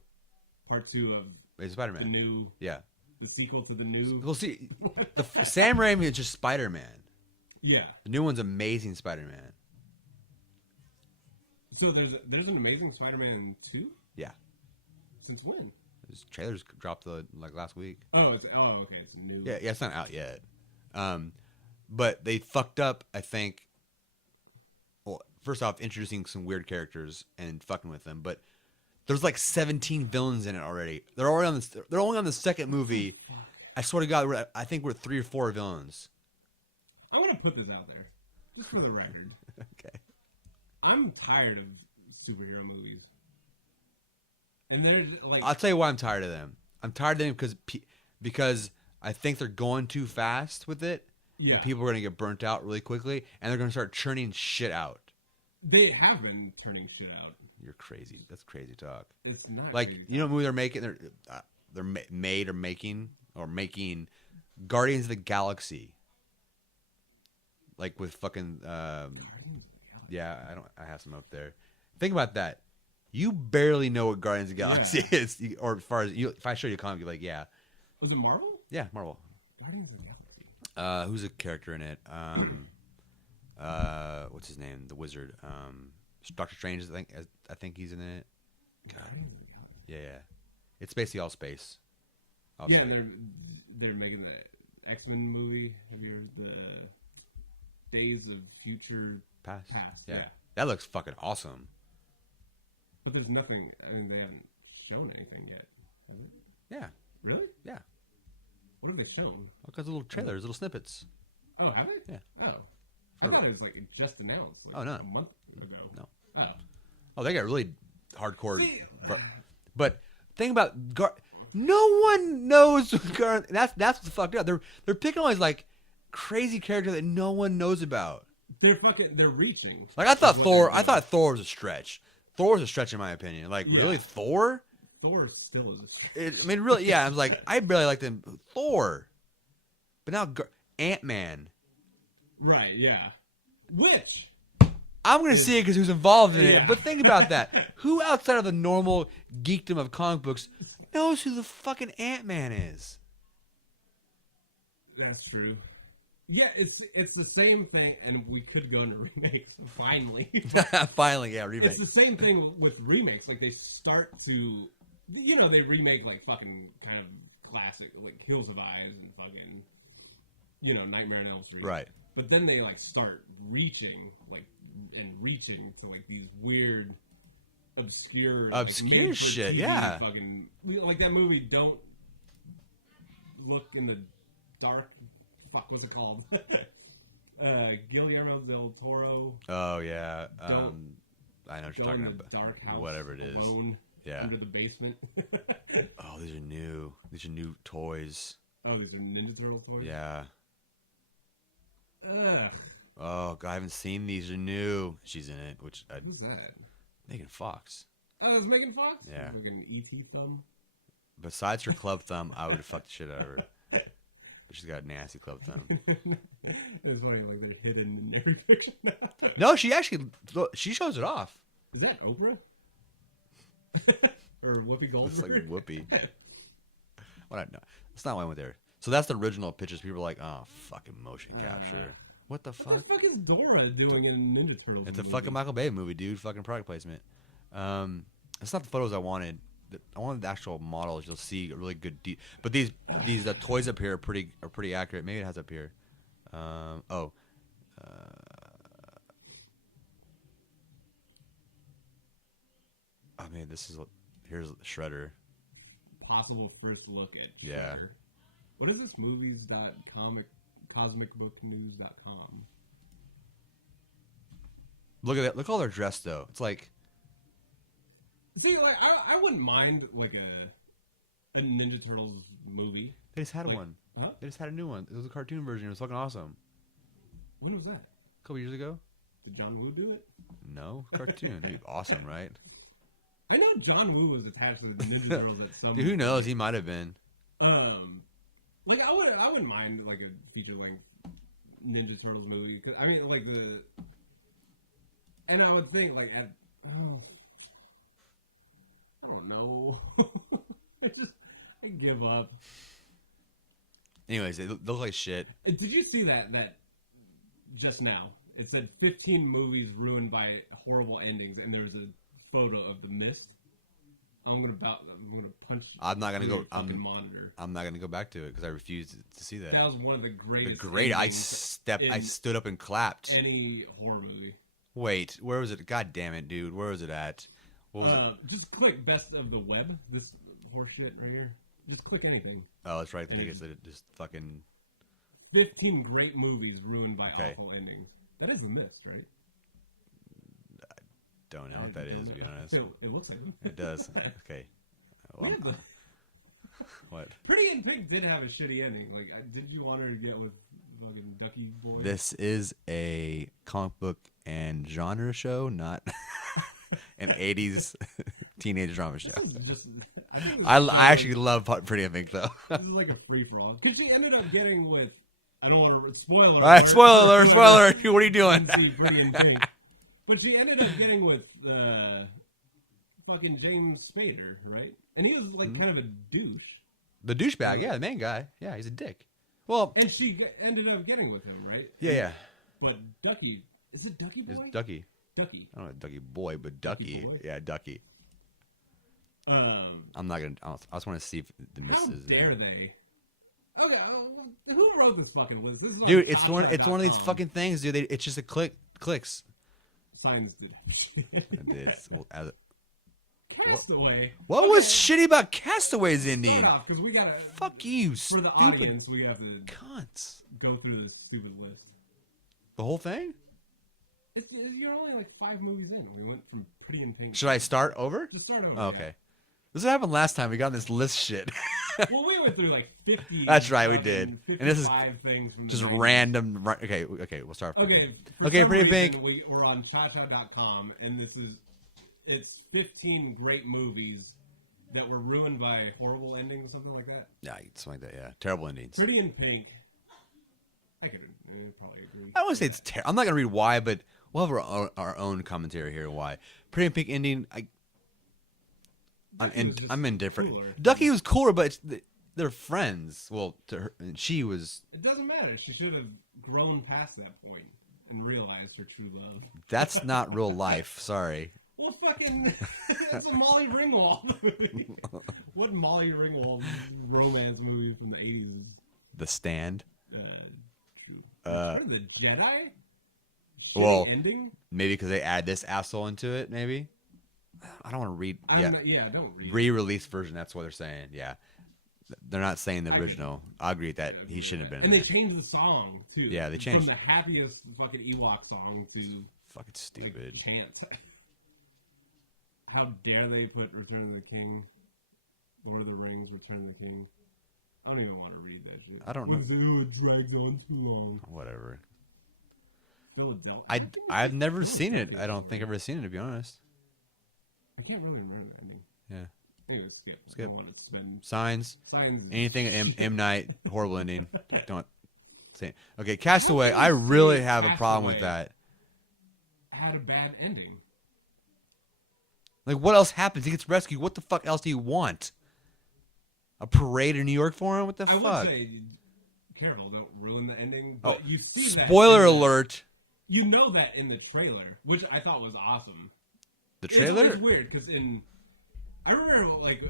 Part 2 of Amazing Spider-Man. The new. Yeah. The sequel to the new. We'll see. The Sam Raimi is just Spider-Man. Yeah. The new one's Amazing Spider-Man. So there's an Amazing Spider-Man 2? Yeah. Since when? This trailer's dropped last week. Oh, okay. It's new. Yeah, it's not out yet. But they fucked up, I think. Well, first off, introducing some weird characters and fucking with them, but there's like 17 villains in it already. They're only on the second movie. I swear to God, I think we're 3 or 4 villains. I'm gonna put this out there, just for the record. Okay. I'm tired of superhero movies, and there's like. I'll tell you why I'm tired of them. I'm tired of them because I think they're going too fast with it. Yeah. And people are going to get burnt out really quickly, and they're going to start churning shit out. They have been turning shit out. You're crazy. That's crazy talk. It's not like crazy. You know what movie they're making? They're making Guardians of the Galaxy. Like with fucking yeah, I have some up there. Think about that. You barely know what Guardians of the Galaxy is, or as far as if I show you a comic, you're like, yeah. Was it Marvel? Yeah, Marvel. Guardians of the Galaxy. Who's a character in it? What's his name? The wizard. Doctor Strange. I think he's in it. God. Yeah. It's basically all space. Yeah, they're making the X-Men movie. Have you heard the Days of Future Past? Yeah. That looks fucking awesome. But there's nothing. I mean, they haven't shown anything yet. Have they? Yeah. Really? Yeah. What have they shown? All kinds of little trailers, little snippets. Oh, have they? Yeah. Oh. I thought it was like just announced. Like, no. A month ago. No. Oh. Oh, they got really hardcore. See, but think about no one knows. That's what's fucked up. They're picking all these like crazy character that no one knows about. They're reaching. Like I thought Thor was a stretch. Thor was a stretch in my opinion. Like really, Thor? Thor still is a stretch. I mean, really, yeah. I was like, I barely liked him. Thor, but now Ant-Man. Right? Yeah. Which I'm gonna see it because who's involved in it. But think about that. Who outside of the normal geekdom of comic books knows who the fucking Ant-Man is? That's true. Yeah, it's the same thing, and we could go into remakes finally. Finally, yeah, remakes. It's the same thing with remakes. Like they start to, they remake like fucking kind of classic, like Hills of Eyes and fucking, Nightmare on Elm Street. Right. But then they like start reaching to like these weird, obscure shit. TV Yeah. Fucking like that movie. Don't look in the dark. Fuck, what's it called? Guillermo del Toro. Oh yeah. I know what you're talking in the about. Dark house, Whatever it is. Alone, Yeah. Under the basement. Oh, these are new. These are new toys. Oh, these are Ninja Turtle toys. Yeah. Ugh. Oh, God, I haven't seen these. Are new. She's in it, which Who's that? Megan Fox. Oh, it's Megan Fox. Yeah. Like an ET thumb. Besides her club thumb, I would have fucked the shit out of her. But she's got a nasty club thumb. It's funny, like they're hidden in every picture now. No, she shows it off. Is that Oprah? Or Whoopi Goldberg? It's like Whoopi. What I know. That's not why I went there. So that's the original pictures. People are like, oh, fucking motion capture. What the fuck? What the fuck is Dora doing in Ninja Turtles? It's a fucking Michael Bay movie, dude. Fucking product placement. It's not the photos I wanted. I wanted the actual models. You'll see a really good. But these toys up here are pretty accurate. Maybe it has up here. Oh man, here's Shredder. Possible first look at Shredder. Yeah. What is this? Movies.cosmicbooknews.com. Look at that. Look how they're dressed though. It's like. See, like I wouldn't mind like a Ninja Turtles movie. They just had one. Huh? They just had a new one. It was a cartoon version. It was fucking awesome. When was that? A couple years ago. Did John Woo do it? No, cartoon. That'd be awesome, right? I know John Woo was attached to the Ninja Turtles at some. Dude, who knows? He might have been. Like I wouldn't mind like a feature length Ninja Turtles movie. Cause, I mean, like and I would think like I don't know. I give up. Anyways, they look like shit. Did you see that just now? It said 15 movies ruined by horrible endings, and there was a photo of The Mist. I'm gonna punch. I'm not gonna go. Monitor. I'm not gonna go back to it because I refuse to see that. That was one of the greatest. I stood up and clapped. Any horror movie. Wait, where was it? God damn it, dude! Where was it at? What was it? Just click best of the web. This horseshit right here. Just click anything. Oh, that's right. I think it's just fucking 15 great movies ruined by awful endings. That is The Mist, right? Don't know what that is, to be honest. It looks like it does. Okay. Well, what? Pretty in Pink did have a shitty ending. Like, did you want her to get with fucking Ducky Boy? This is a comic book and genre show, not an 80s teenage drama show. I actually love Pretty in Pink, though. This is like a free-for-all. Because she ended up getting with... I don't want to... Spoiler alert. All right, spoiler alert. What are you doing? Pretty in Pink. But she ended up getting with fucking James Spader, right? And he was like kind of a douche. The douchebag, yeah, the main guy. Yeah, he's a dick. Well, and she ended up getting with him, right? Yeah. But Ducky, is it Ducky Boy? It's Ducky. Ducky. I don't know Ducky Boy, but Ducky. Yeah, Ducky. I'm not gonna. I just want to see if the Mist is there. How dare they? Okay, who wrote this fucking list? This is dude, it's one of these fucking things, dude. It's just clicks. Signs did shit. It did. Castaway. What was shitty about Castaway's ending? Start off, because we gotta. Fuck you, for the audience, we have to cunts. Go through this stupid list. The whole thing? You're only like 5 movies in. We went from Pretty in Pink. Should I start over? Just start over. Oh, okay. Yeah. This is what happened last time. We got on this list shit. Well, we went through like 50. That's right, we did. And this is 55 things from just the 90s. random. Okay, we'll start. Okay, Okay, Pretty Pink. We're on chacha.com, and it's 15 great movies that were ruined by horrible endings, something like that. Yeah, something like that. Yeah, terrible endings. Pretty in Pink. I could probably agree. I wouldn't say it's terrible. I'm not gonna read why, but we'll have our own commentary here. Why Pretty in Pink ending? I'm indifferent. Cooler. Ducky was cooler, but they're friends. Well, to her, and she was. It doesn't matter. She should have grown past that point and realized her true love. That's not real life. Sorry. Well, fucking, it's a Molly Ringwald movie. What Molly Ringwald romance movie from the 80s? The Stand. The Jedi? Well, ending? Maybe because they add this asshole into it. Maybe. I don't want to read. Don't read. Re-release version. That's what they're saying. Yeah. They're not saying the original. I agree with that. He shouldn't have been. And in they changed the song too. Yeah, they changed from the happiest fucking Ewok song to fucking stupid chant. How dare they put Return of the King, Lord of the Rings, Return of the King? I don't even want to read that shit. I don't know. It drags on too long. Whatever. Philadelphia. I've never seen it. I don't think I've ever seen it, to be honest. I can't really remember the ending. Yeah. Anyway, skip. I don't want to spend Signs. Signs. Anything M Night horrible ending. Don't say it. Okay, Castaway. I really have a problem with that. Had a bad ending. Like, what else happens? He gets rescued. What the fuck else do you want? A parade in New York for him? What the fuck? I would say, careful, don't ruin the ending. But you see that. Spoiler alert. You know that in the trailer, which I thought was awesome. The trailer? It's weird, because I remember, like,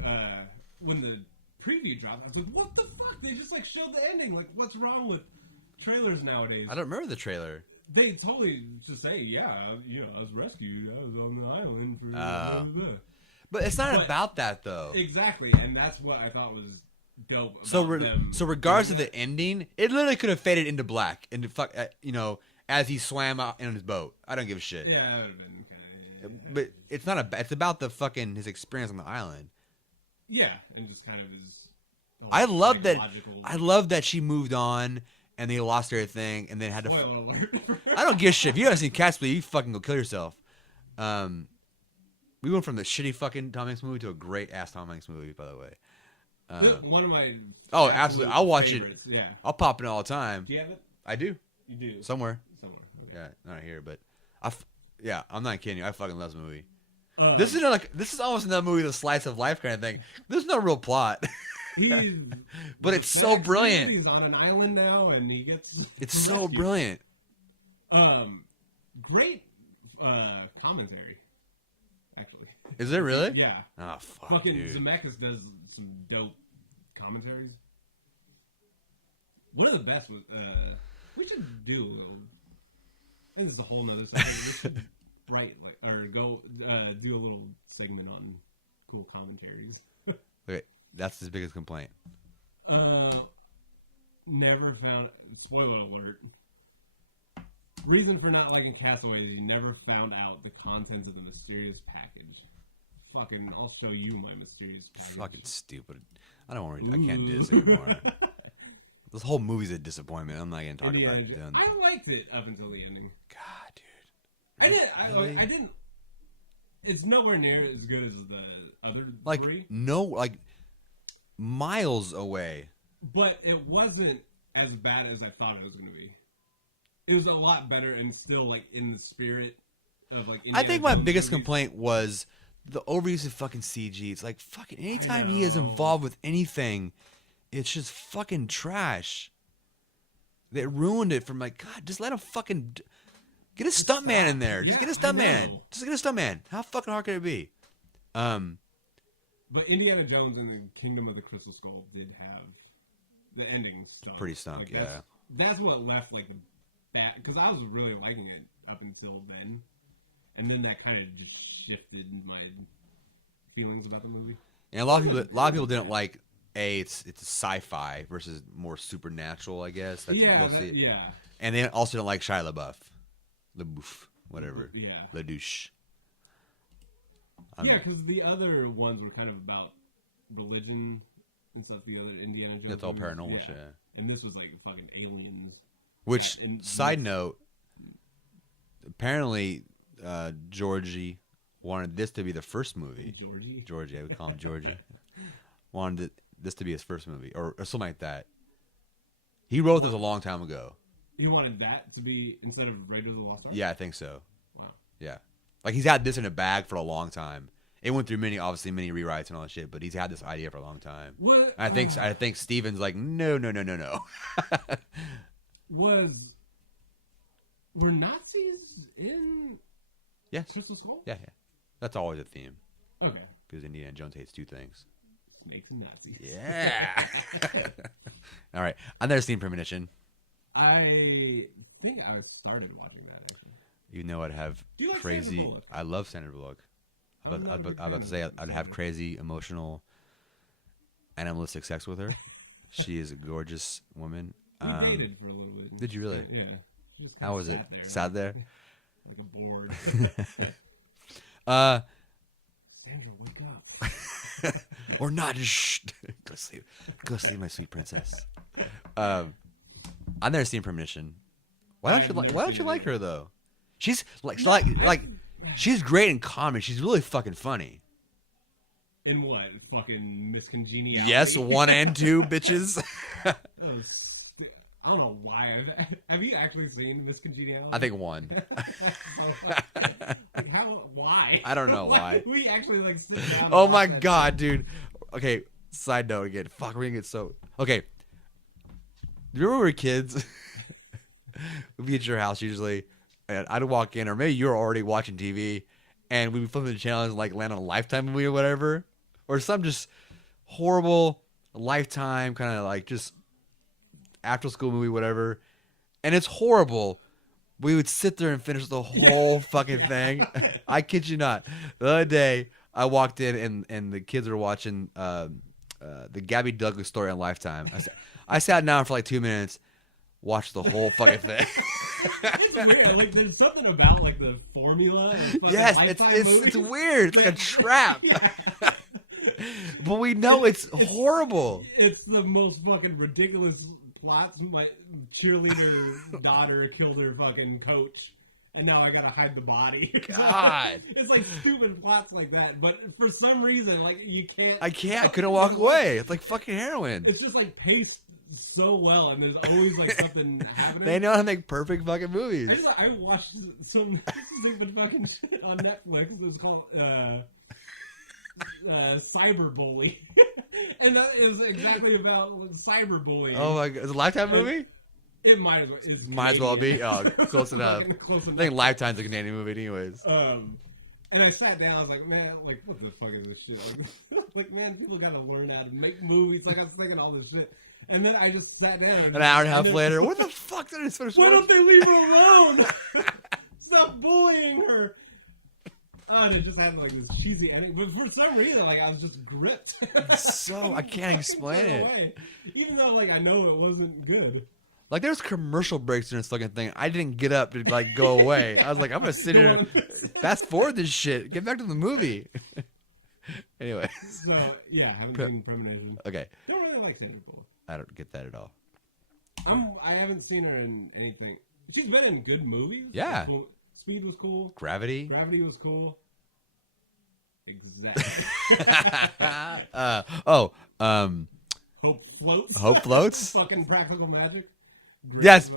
when the preview dropped, I was like, what the fuck? They just, like, showed the ending. Like, what's wrong with trailers nowadays? I don't remember the trailer. They totally just say, I was rescued. I was on the island for... But it's not about that, though. Exactly, and that's what I thought was dope. So regardless of the ending, it literally could have faded into black, and as he swam out in his boat. I don't give a shit. Yeah, that would have been kind of... But it's not it's about the fucking his experience on the island. Yeah, and just kind of his... I love that. I love that she moved on, and they lost everything, and then had to... Spoiler alert. I don't give a shit. If you haven't seen Castaway, you fucking go kill yourself. We went from the shitty fucking Tom Hanks movie to a great ass Tom Hanks movie, by the way. One of my... Oh, absolutely. I'll watch favorites. it. Yeah. I'll pop it all the time. Do you have it? I do. You do? Somewhere. Okay. Yeah, not here, but... I'm not kidding you. I fucking love this movie. This is almost another movie, the slice of life kind of thing. There's no real plot. But it's so brilliant. He's on an island now, and he gets... It's so brilliant. Great commentary, actually. Is it really? Yeah. Oh, fuck, fucking dude. Zemeckis does some dope commentaries. One of the best was... we should do a little... This is a whole nother segment. We should do a little segment on cool commentaries. Okay, that's his biggest complaint. Never found... Spoiler alert. Reason for not liking Castaway is you never found out the contents of the mysterious package. Fucking, I'll show you my mysterious package. Fucking stupid. I don't want to... I can't do this anymore. This whole movie's a disappointment. I'm not going to talk about it. I liked it up until the ending. God, dude. I didn't... It's nowhere near as good as the other three. Miles away. But it wasn't as bad as I thought it was going to be. It was a lot better and still, like, in the spirit of, like... Indiana I think my Jones biggest movies. complaint was the overuse of fucking CG. It's like, fucking, anytime he is involved with anything, it's just fucking trash. They ruined it from, like, God, just let him fucking... Get a stuntman in there. Just get a stuntman. Just get a stuntman. How fucking hard could it be? But Indiana Jones and the Kingdom of the Crystal Skull did have the ending stunk. Pretty stunk, like, yeah. That's what left, like, the bad... Because I was really liking it up until then. And then that kind of just shifted my feelings about the movie. And a lot of people didn't like... it's a sci-fi versus more supernatural, I guess. That's yeah. And they also don't like Shia LaBeouf. LaBeouf, whatever. Yeah. LaDouche. Yeah, because the other ones were kind of about religion and stuff. The other Indiana Jones. That's all movies. paranormal Yeah. shit. And this was like fucking aliens. Which, side note, apparently Georgie wanted this to be the first movie. Georgie, I would call him Georgie. Wanted this to be his first movie, or something like that. He wrote this a long time ago. He wanted that to be instead of Raiders of the Lost Ark? Yeah, I think so. Wow. Yeah. Like, he's had this in a bag for a long time. It went through many rewrites and all that shit, but he's had this idea for a long time. What? I think Steven's like, no. Were Nazis in Crystal Skull? Yeah. That's always a theme. Okay. Because Indiana Jones hates two things. Snakes and Nazis. Yeah. All right. I've never seen Premonition. I think I started watching that. You know, I'd have Do you like crazy. Sandra Bullock? I love Sandra Bullock. I'm But not a big I'm about to fan say of I'd have crazy, emotional, animalistic sex with her. She is a gorgeous woman. We dated for a little bit. Did you really? Yeah. She just How was it? there, Sat there? Like a board. Sandra, wake up. Or not. Shh. Go sleep. Go sleep, my sweet princess. I've never seen Premonition. Why don't you like her though? She's like she's great in comedy. She's really fucking funny. In what? Fucking Miscongeniality? Yes, 1 and 2, bitches. I don't know why. Have you actually seen Miscongeniality? I think 1. Like, why? I don't know why. Did we actually like sit down. Oh my god, dude. Okay, side note again. Fuck, we're gonna get so. Okay. Do you remember when we were kids? We'd be at your house usually, and I'd walk in, or maybe you were already watching TV, and we'd be flipping the channels and like land on a Lifetime movie or whatever, or some just horrible Lifetime kind of like just after school movie, whatever, and it's horrible. We would sit there and finish the whole fucking thing. I kid you not. The other day, I walked in and the kids were watching the Gabby Douglas story on Lifetime. I sat down for like 2 minutes, watched the whole fucking thing. It's weird. Like, there's something about like the formula. Yes, it's weird. It's like a trap. Yeah. But we know it's horrible. It's the most fucking ridiculous plots. My cheerleader daughter killed her fucking coach, and now I gotta hide the body. God. It's like stupid plots like that, but for some reason, like you can't. I couldn't walk away. It's like fucking heroin. It's just like paced so well, and there's always like something happening. They know how to make perfect fucking movies. I watched some stupid fucking shit on Netflix. It was called Cyberbully, and that is exactly about cyberbullying. Oh my god, is it a Lifetime movie? It might as well. It's Might as well be. Canadian. Oh, close enough. Close I enough. think Lifetime's a Canadian movie, anyways. And I sat down. I was like, man, like what the fuck is this shit? Like man, people gotta learn how to make movies. Like I was thinking all this shit, and then I just sat down. An hour and a half later, what the fuck did I finish? Why don't they leave her alone? Stop bullying her. And it just had like this cheesy ending, but for some reason, like I was just gripped. So I can't explain it. Away. Even though, like, I know it wasn't good. Like there's commercial breaks in this fucking thing. I didn't get up to like go away. I was like, I'm gonna sit here, and fast forward this shit, get back to the movie. Anyway. So yeah, I haven't seen Premonition. Okay. Don't really like Sandra Bullock. I don't get that at all. I haven't seen her in anything. She's been in good movies. Yeah. Cool. Speed was cool. Gravity. Gravity was cool. Exactly. Hope Floats. Hope Floats. Fucking Practical Magic. Great. Yes.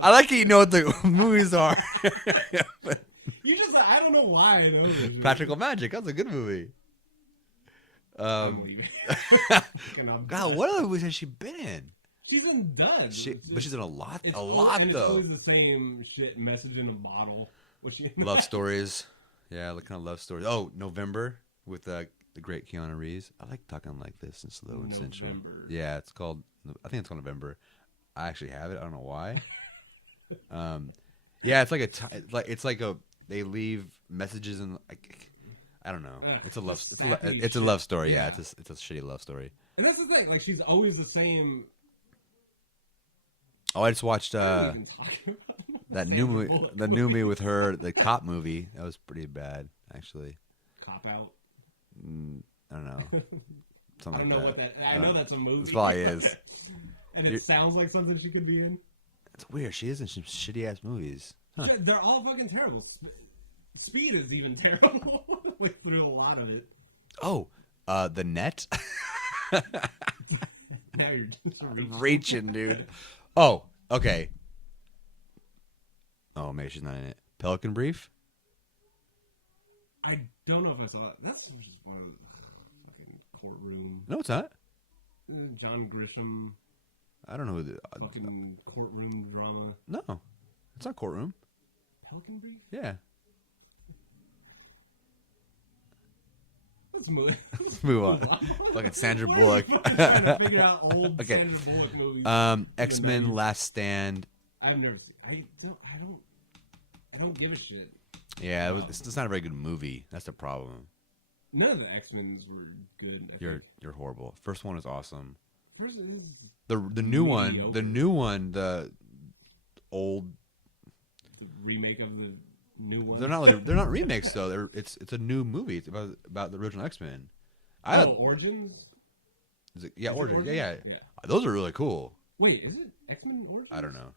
I like how you know what the movies are. You just, I don't know why I know this. Practical Magic. That's a good movie. I'm leaving. God, what other movies has she been in? She's in Dud. But she's in a lot and though. It's always the same shit, message in a bottle. Love stories. Yeah, like kind of love stories. Oh, November with the great Keanu Reeves. I like talking like this and slow and sensual. Yeah, it's called. I think it's called November. I actually have it. I don't know why. Yeah, it's like they leave messages and like I don't know. It's a love. It's a love story. Yeah, it's a shitty love story. And that's the thing. Like she's always the same. Oh, I just watched that new movie with her, the cop movie. That was pretty bad, actually. Cop Out. I don't know. Something I don't know like what that. I know that's a movie. It probably is. And it sounds like something she could be in. It's weird. She is in some shitty ass movies. Huh. They're all fucking terrible. Speed is even terrible. Like through a lot of it. Oh, The Net. Now you're just reaching, dude. Oh, okay. Oh, maybe she's not in it. Pelican Brief. I don't know if I saw it. That's just one of the fucking courtroom. No, it's not. John Grisham. I don't know who the fucking courtroom drama. No, it's not Courtroom. Pelican Brief. Yeah. Let's move on. Fucking Sandra Bullock. Trying to figure out old Okay. Sandra Bullock movies. X-Men Last Stand. I've never seen. I don't give a shit. Yeah, it's not a very good movie. That's the problem. None of the X-Men's were good. You're horrible. First one is awesome. First is The new one, mediocre. the old. The remake of the new one. They're not remakes though. It's a new movie. It's about the original X-Men. Origins. Origins. Yeah. Yeah. Those are really cool. Wait, is it X-Men Origins? I don't know.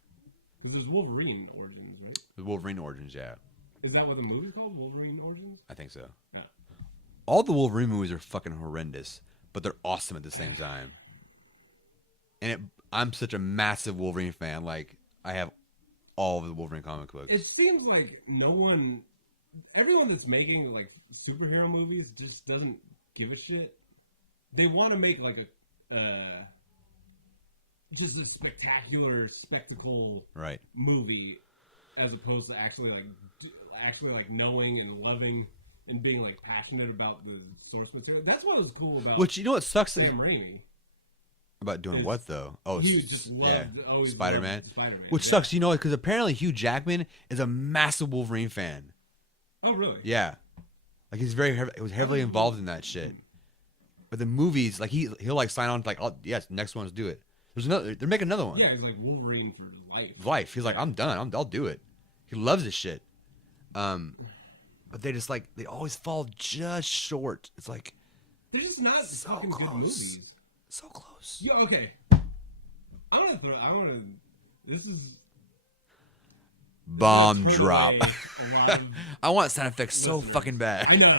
Because there's Wolverine Origins, right? The Wolverine Origins, yeah. Is that what the movie's called? Wolverine Origins? I think so. Yeah. All the Wolverine movies are fucking horrendous, but they're awesome at the same time. And I'm such a massive Wolverine fan. Like, I have all of the Wolverine comic books. It seems like everyone that's making like superhero movies just doesn't give a shit. They want to make like just a spectacular spectacle right movie, as opposed to actually knowing and loving and being like passionate about the source material. That's what was cool about. Which, you know what sucks? Sam Raimi. About doing what though? Oh, he just loved Spider-Man. Spider-Man. Which sucks, because apparently Hugh Jackman is a massive Wolverine fan. Oh, really? Yeah, like he was heavily involved in that shit. But the movies, like he'll like sign on to like, oh yes, next one's do it. They're making another one. Yeah, he's like Wolverine for life. He's like, I'm done. I'll do it. He loves this shit. But they just they always fall just short. It's like they're just not so fucking close. good movies. So close. Yeah, okay. This is bomb drop. Of I want sound effects so listeners. fucking bad. I know.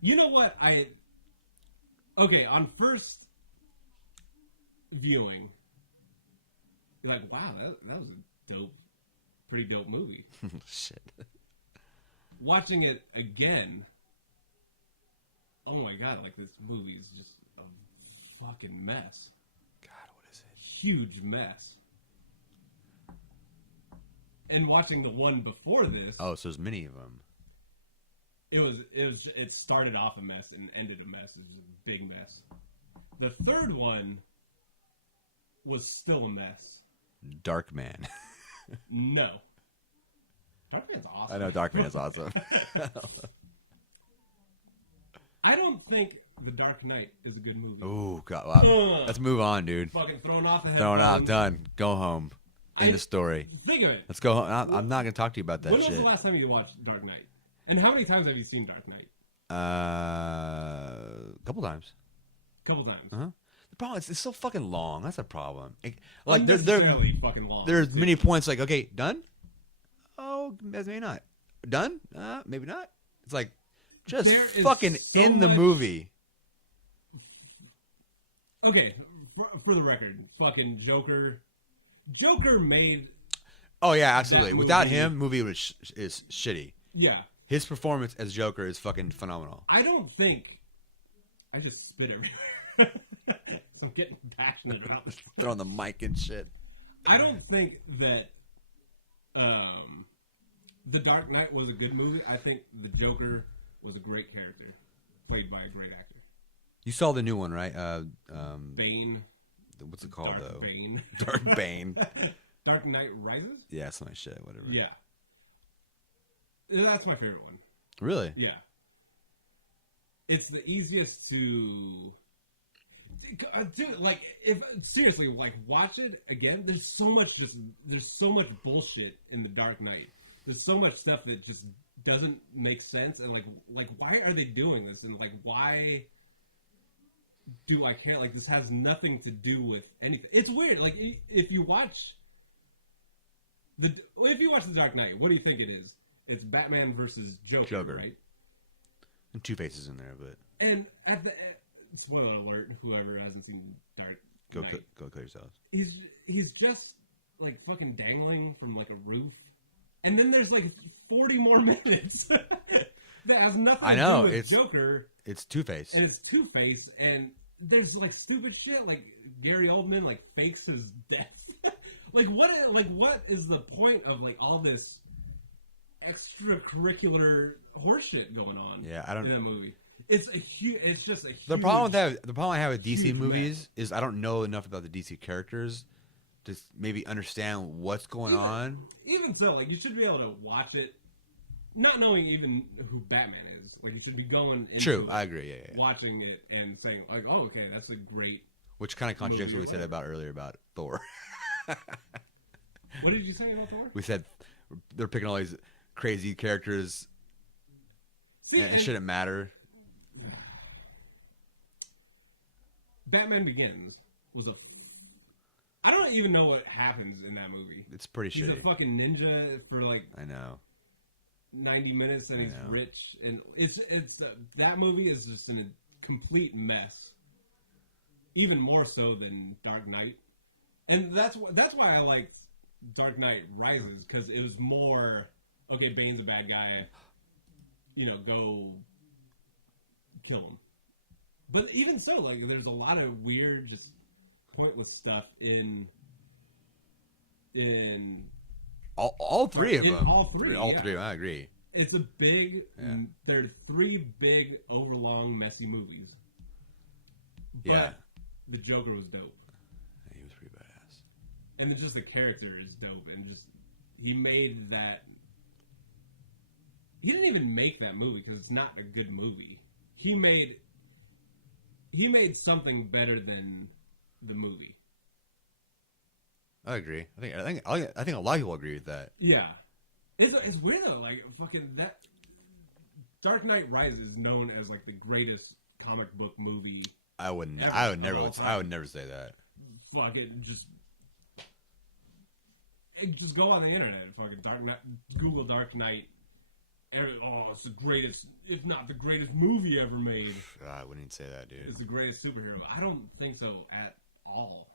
You know what? On first viewing, you're like, wow, that was a pretty dope movie. Shit. Watching it again, oh my god, like this movie is just a fucking mess. God, what is it? Huge mess. And watching the one before this, Oh, so there's many of them. it started off a mess and ended a mess. It was a big mess. The third one was still a mess. Darkman. No. Darkman's awesome. I know Darkman's awesome. I don't think The Dark Knight is a good movie. Oh god, wow. Let's move on, dude. Fucking thrown off the head. Thrown out, done. Go home. End the story. Think of it. Let's go home. I'm not gonna talk to you about that When shit. was the last time you watched Dark Knight? And how many times have you seen Dark Knight? A couple times. Couple times. Uh-huh. The problem is it's so fucking long. That's a problem. Fucking long. There's many points like, okay, done? Oh, maybe not. Done? Maybe not. It's like, just fucking so in the movie. Okay, for the record, fucking Joker. Joker made. Oh yeah, absolutely. Without movie- him, movie is shitty. Yeah. His performance as Joker is fucking phenomenal. I don't think. I just spit everywhere. So I'm getting passionate about this. Throwing the mic and shit. I don't think that The Dark Knight was a good movie. I think the Joker was a great character, played by a great actor. You saw the new one, right? Bane. What's it called, Dark though? Bane. Dark Bane. Dark Knight Rises? Yeah, some shit, whatever. Yeah. That's my favorite one. Really? Yeah. It's the easiest to... Dude, like, seriously, watch it again. There's so much bullshit in The Dark Knight. There's so much stuff that just doesn't make sense, and like why are they doing this? And like, why do I care? Like, this has nothing to do with anything. It's weird. Like, if you watch the Dark Knight, what do you think it is? It's Batman versus Joker, right? And Two-Face in there, but and at the spoiler alert, whoever hasn't seen Dark Knight, go kill yourselves. He's just like fucking dangling from like a roof, and then there's like 40 more minutes that has nothing to do with Joker. It's Two-Face. And it's Two-Face, and there's like stupid shit like Gary Oldman like fakes his death. what is the point of like all this extracurricular horseshit going on? Yeah, I don't in that movie. It's just a huge, the problem I have with DC movies is I don't know enough about the DC characters to maybe understand what's going on. Even so, like, you should be able to watch it not knowing even who Batman is. Like, you should be going into True, I agree. Yeah. Watching it and saying like, oh, okay, that's a great. Which kind of contradicts what we said about earlier about Thor. What did you say about Thor? We said they're picking all these crazy characters, and it shouldn't matter. Batman Begins was I don't even know what happens in that movie. It's pretty shitty. He's a fucking ninja for like I know 90 minutes, and he's rich, and it's that movie is just in a complete mess. Even more so than Dark Knight, and that's why I liked Dark Knight Rises, because it was more okay. Bane's a bad guy, go kill him. But even so, like, there's a lot of weird, just pointless stuff in all three of them. All three, I agree. It's a big. Yeah. There are 3 big, overlong, messy movies. But the Joker was dope. He was pretty badass. And it's just the character is dope, and just he made that. He didn't even make that movie because it's not a good movie. He made something better than the movie. I agree. I think a lot of people agree with that. Yeah, it's weird though. Like fucking that Dark Knight Rises is known as like the greatest comic book movie. I would never say that. Fucking just go on the internet and fucking Google Dark Knight. Oh, it's the greatest, if not the greatest movie ever made. I wouldn't even say that, dude. It's the greatest superhero. I don't think so at all.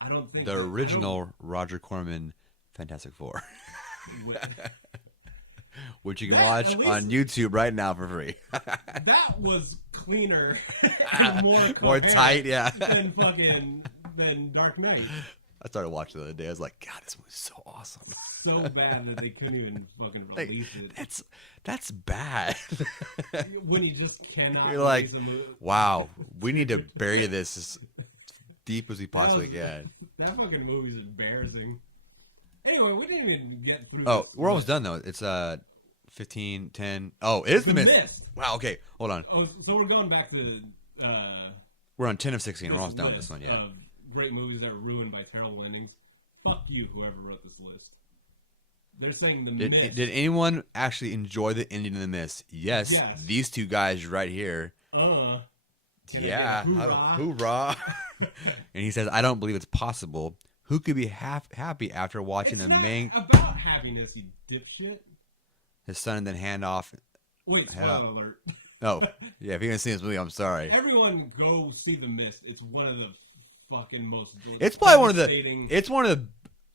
I don't think the original Roger Corman Fantastic Four, which you can watch on YouTube right now for free. That was cleaner, and more tight, than Dark Knight. I started watching the other day. I was like, God, this movie's so awesome. So bad that they couldn't even fucking release it. That's bad. When you just cannot. You're like, wow, we need to bury this as deep as we possibly can. That fucking movie's embarrassing. Anyway, we didn't even get through. Oh, we're almost done though. It's 15, 10. Oh, it is the Mist. Wow. Okay, hold on. Oh, so we're going back to. We're on 10 of 16. We're almost done with this one. Yeah. Great movies that were ruined by terrible endings. Fuck you, whoever wrote this list. They're saying the Mist. Did anyone actually enjoy the ending of the Mist? Yes. These 2 guys right here. Yeah. Hoorah. And he says, I don't believe it's possible. Who could be happy after watching the main... about happiness, you dipshit. His son and then hand off... Wait, spoiler alert. Oh, yeah, if you haven't seen this movie, I'm sorry. Everyone go see The Mist. It's one of the fucking most... It's probably one of the... It's one of the...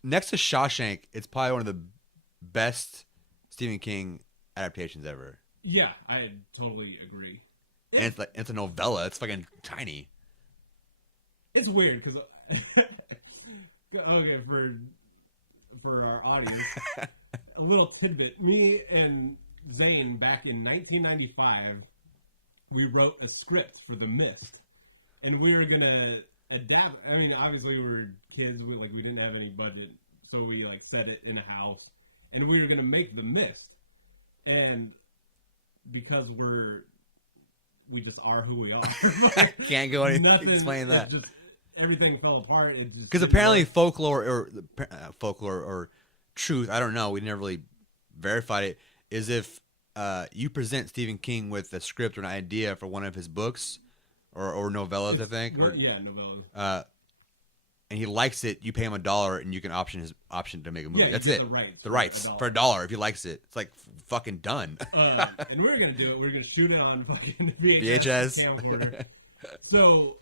Next to Shawshank, it's probably one of the best Stephen King adaptations ever. Yeah, I totally agree. And it's a novella. It's fucking tiny. It's weird because... Okay, for our audience, a little tidbit. Me and Zane, back in 1995, we wrote a script for The Mist. And we were going to adapt. I mean, obviously we were kids. We didn't have any budget. So we set it in a house. And we were going to make The Mist. And because we just are who we are. Can't go anything. Explain that. Everything fell apart. Because apparently folklore or truth, I don't know, we never really verified it, is if you present Stephen King with a script or an idea for one of his books, or novellas, I think. Or novellas. And he likes it. You pay him $1, and you can option to make a movie. Yeah, That's it. The rights for $1 if he likes it. It's like fucking done. And we're gonna do it. We're gonna shoot it on fucking VHS camcorder. So,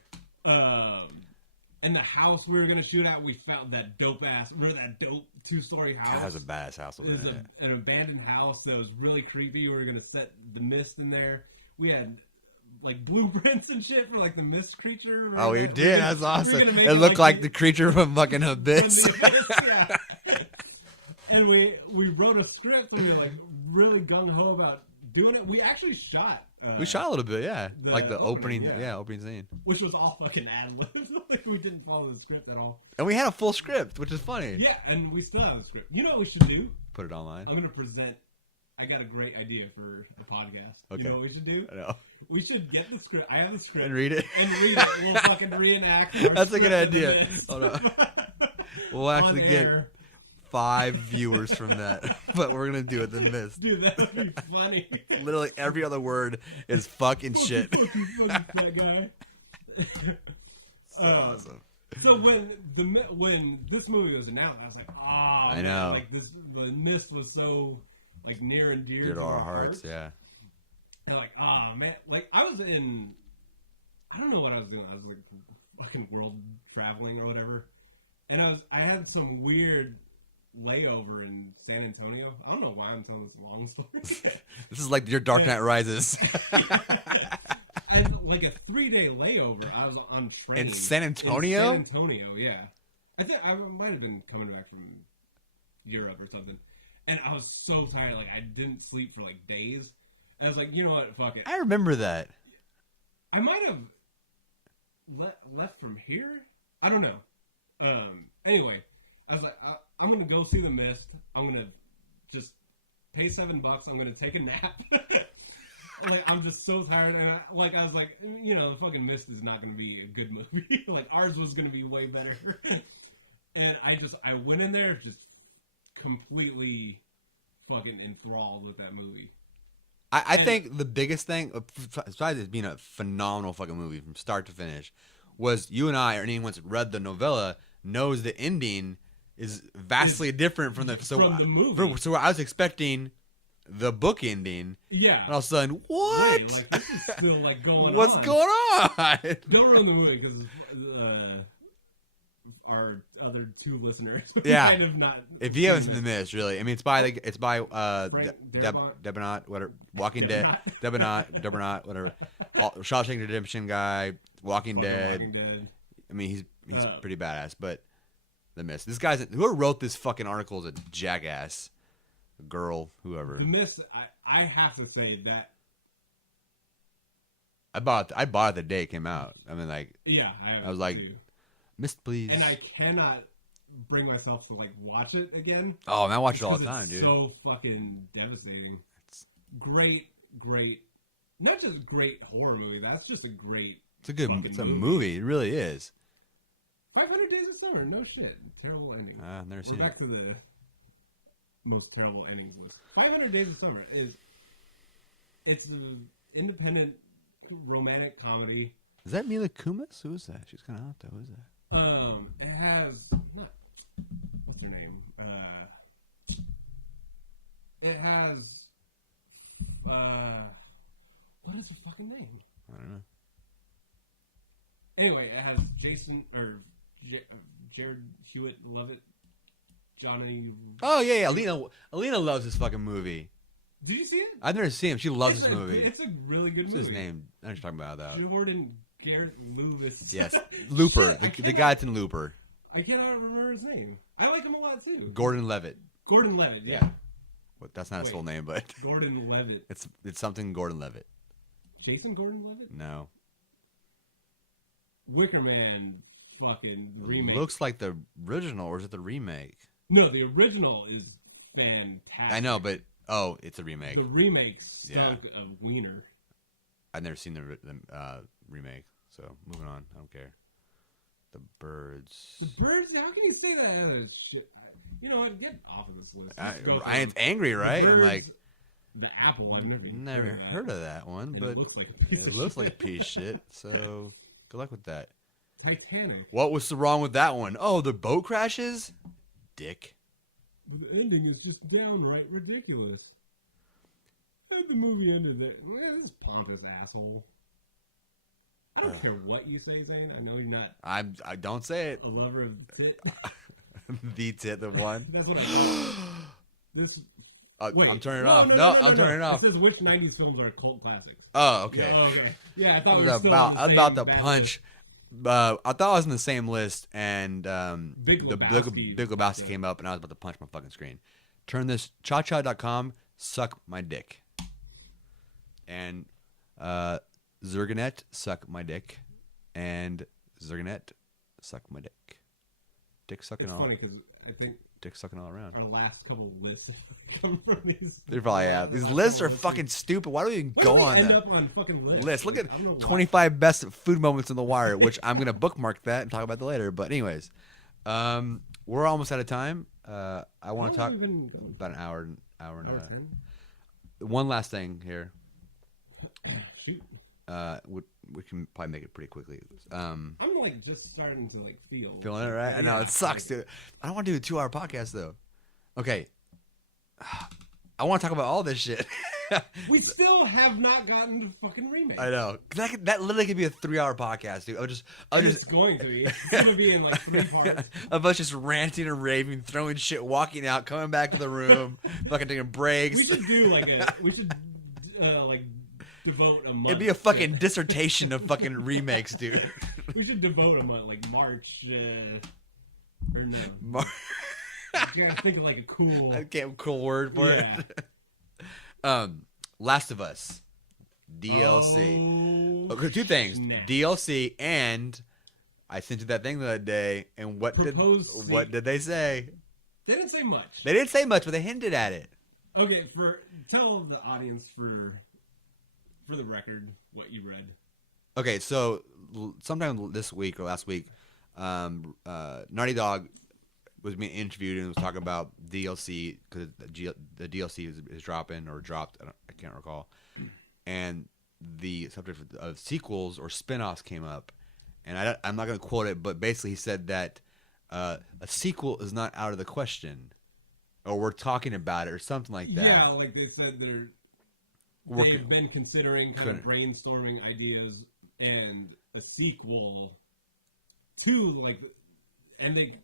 and the house we were gonna shoot at, we found that dope 2-story house. God, that was a badass house. It was an abandoned house that was really creepy. We were gonna set the mist in there. We had like blueprints and shit for like the mist creature. Oh, we did. That's awesome. It looked like the creature from fucking Abyss. Yeah. And we wrote a script and we were like really gung ho about doing it. We actually shot. We shot a little bit, yeah. Like the opening scene. Which was all fucking ad-libs. Like we didn't follow the script at all. And we had a full script, which is funny. Yeah, and we still have a script. You know what we should do? Put it online. I'm going to present. I got a great idea for the podcast. Okay. You know what we should do? I know. We should get the script. I have the script. And read it. We'll fucking reenact. That's a good idea. Hold on. We'll actually get 5 viewers from that. But we're going to do it the Mist. Dude, that would be funny. Literally every other word is fucking shit. That guy. So awesome. So when this movie was announced, I was like, oh, I know. Man, like the Mist was so like near and dear to our hearts. Yeah. And like, oh man, like I don't know what I was doing. I was like fucking world traveling or whatever, and I had some weird layover in San Antonio. I don't know why I'm telling this long story. This is like your Dark Knight Rises. I had like a 3-day layover. I was on train in San Antonio. In San Antonio, yeah. I think I might have been coming back from Europe or something, and I was so tired. Like I didn't sleep for like days. I was like, you know what? Fuck it. I remember that. I might have left from here. I don't know. Anyway, I was like, I'm gonna go see the Mist. I'm gonna just pay $7. I'm gonna take a nap. Like I'm just so tired, and I was like, you know, the fucking Mist is not gonna be a good movie. Like ours was gonna be way better. And I went in there just completely fucking enthralled with that movie. I think the biggest thing, besides it being a phenomenal fucking movie from start to finish, was you and I, or anyone that's read the novella, knows the ending is vastly different from the movie. So I was expecting the book ending. Yeah. And all of a sudden, what? Right, like, this is still like going on. What's going on? Don't ruin the movie because our other 2 listeners. Yeah. Kind of not. If you haven't seen The Mist, really, I mean, it's by Debonat, whatever, Walking Dead, Debonat, whatever, Shawshank Redemption guy, Walking Dead. I mean, he's pretty badass, but The Mist. This guy's whoever wrote this fucking article is a jackass, a girl, whoever. The Mist. I have to say that. I bought it the day it came out. I mean, like, yeah, I was like, too. Mist, please. And I cannot bring myself to like watch it again. Oh man, I watch it all the time, dude. So fucking devastating. It's great, not just great horror movie. That's just a great. It's a movie. It really is. 500 Days of Summer. No shit. Terrible ending. I've never seen it. We're back to the most terrible endings list. 500 Days of Summer it's an independent romantic comedy. Is that Mila Kunis? Who is that? She's kind of hot though. Who is that? It has what's her name? It has what is her fucking name? I don't know. Anyway, it has Jason or Jared Hewitt, Lovett, Johnny. Oh yeah. Alina loves this fucking movie. Did you see it? I've never seen him. She loves this movie. It's a really good movie. What's his name? I'm just talking about that. Jordan Garrett Lewis. Yes, Looper. Shit, the guy that's in Looper. I cannot remember his name. I like him a lot too. Gordon Levitt. Gordon Levitt. Yeah. Well, that's not his full name, but Gordon Levitt. It's something Gordon Levitt. Jason Gordon Levitt? No. Wicker Man fucking remake. Looks like the original, or is it the remake? No, the original is fantastic. I know, but it's a remake. The remake stunk of wiener. I've never seen the remake, so moving on. I don't care. The Birds. The Birds? How can you say that? Shit. You know what? Get off of this list. I am angry, right? I'm like, the Apple one. Never heard of that one, and but it looks like a piece of like a piece of shit. So good luck with that. Titanic. What was so wrong with that one? Oh, the boat crashes? Dick. The ending is just downright ridiculous. And the movie ended it. This pompous asshole. I don't care what you say, Zane. I know you're not. I don't say it. A lover of tit. The tit, the one. That's what I thought. This. Wait, I'm turning it off. No, I'm turning it off. It says which 90s films are cult classics. Oh, okay. Oh, okay. Yeah, I thought I we was were still on the same about to bad punch. I thought I was in the same list, and Big the Lebowski. Big Lebowski came up, and I was about to punch my fucking screen. Turn this cha-cha.com, suck my dick. And Zerganet, suck my dick. And Zerganet, suck my dick. Dick sucking It's all. funny because I think Dick sucking all around. our last couple of lists come from these. They probably have. These lists are fucking stupid. Why do we even Why go do we on end that up on fucking list? Look at I don't know why. 25 best food moments in the wire, which I'm gonna bookmark that and talk about that later. But anyways, we're almost out of time. I want to talk about an hour and a half. One last thing here. Shoot. We can probably make it pretty quickly. I'm like just starting to like Feeling it, right? I know it sucks, dude. I don't want to do a 2-hour podcast though. Okay. I want to talk about all this shit. We still have not gotten to fucking remake. I know. That literally could be a 3-hour podcast, dude. It's going to be. It's going to be in like 3 parts. Of us just ranting and raving, throwing shit, walking out, coming back to the room, fucking taking breaks. We should do like like devote a month. It'd be a fucking dissertation of fucking remakes, dude. We should devote a month, like March. Or no. You gotta think of like a cool word for it. Last of Us DLC. Okay, 2 things: DLC and I sent you that thing the other day. And what did they say? They didn't say much. They didn't say much, but they hinted at it. Okay, tell the audience for the record what you read. Okay, so sometime this week or last week, Naughty Dog was being interviewed and was talking about DLC because the DLC is dropping or dropped. I can't recall. And the subject of sequels or spinoffs came up, and I'm not going to quote it, but basically he said that a sequel is not out of the question, or we're talking about it, or something like that. Yeah, like they said they've been considering kind of brainstorming ideas and a sequel to and they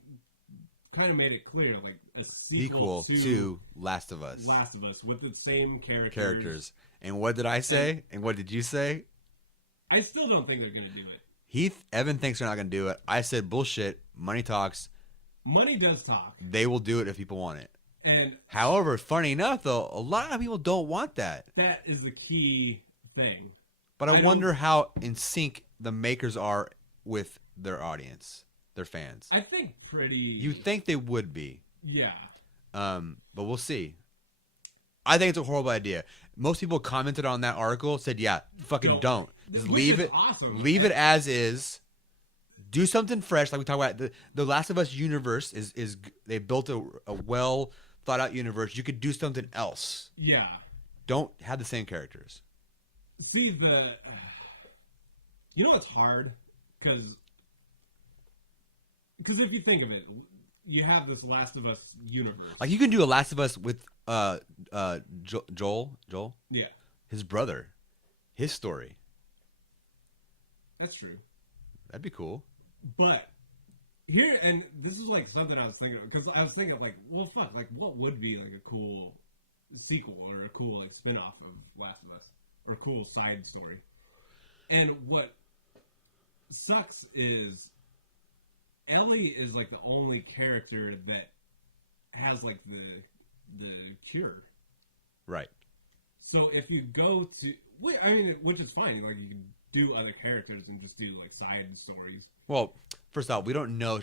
kind of made it clear, like a sequel to Last of Us. Last of Us with the same characters. And what did I say? And what did you say? I still don't think they're going to do it. Evan thinks they're not going to do it. I said bullshit. Money talks. Money does talk. They will do it if people want it. And however, funny enough, though, a lot of people don't want that. That is the key thing. But I wonder how in sync the makers are with their audience, their fans. I think pretty. You think they would be? Yeah. But we'll see. I think it's a horrible idea. Most people commented on that article, said, "Yeah, fucking don't. Just leave it. Awesome. Leave it as is. Do something fresh." Like we talk about the Last of Us universe is they built a well thought out universe. You could do something else. Yeah. Don't have the same characters. See you know what's hard? Because if you think of it, you have this Last of Us universe. Like you can do a Last of Us with Joel. Yeah. His brother. His story. That's true. That'd be cool. But here, and this is like something I was thinking of, because I was thinking like, well, fuck, like what would be like a cool sequel or a cool like spin-off of Last of Us or a cool side story. And what sucks is Ellie is like the only character that has like the cure. Right. So if you go to, which is fine, like you can do other characters and just do like side stories. Well, first off, we don't know.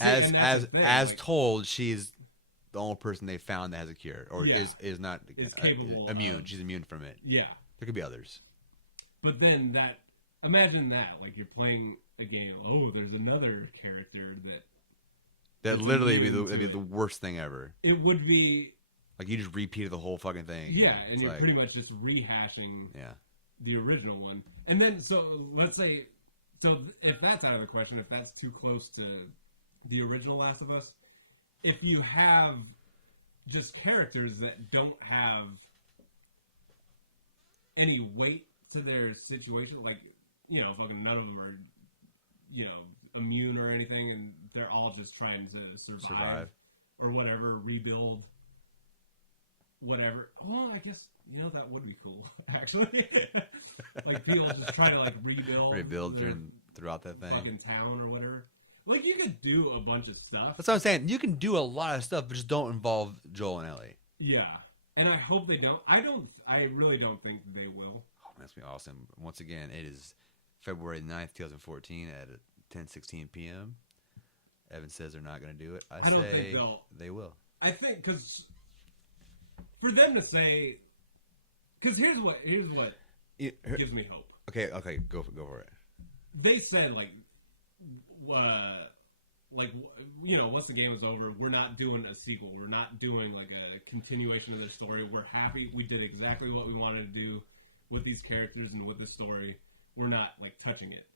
As told, she's the only person they found that has a cure or is not capable immune. She's immune from it. Yeah. There could be others. But then imagine that, like you're playing a game. Oh, there's another character that literally would be the worst thing ever. It would be Like you just repeated the whole fucking thing. Yeah, and it's you're like, pretty much just rehashing yeah. the original one. And then, so let's say, if that's out of the question, if that's too close to the original Last of Us, if you have just characters that don't have any weight to their situation, like, fucking none of them are, immune or anything, and they're all just trying to survive. Or whatever, rebuild, whatever. Well, I guess, that would be cool, actually. Like, people just try to, like, rebuild throughout that thing. Fucking town or whatever. Like, you could do a bunch of stuff. That's what I'm saying. You can do a lot of stuff, but just don't involve Joel and Ellie. Yeah. And I hope they don't. I really don't think they will. Oh, that's gonna be awesome. Once again, it is February 9th, 2014 at 10:16 p.m. Evan says they're not going to do it. I don't say think they will. I think, because for them to say, because here's what gives me hope. Okay, go for it. They said, once the game was over, we're not doing a sequel. We're not doing, like, a continuation of the story. We're happy. We did exactly what we wanted to do with these characters and with the story. We're not, like, touching it.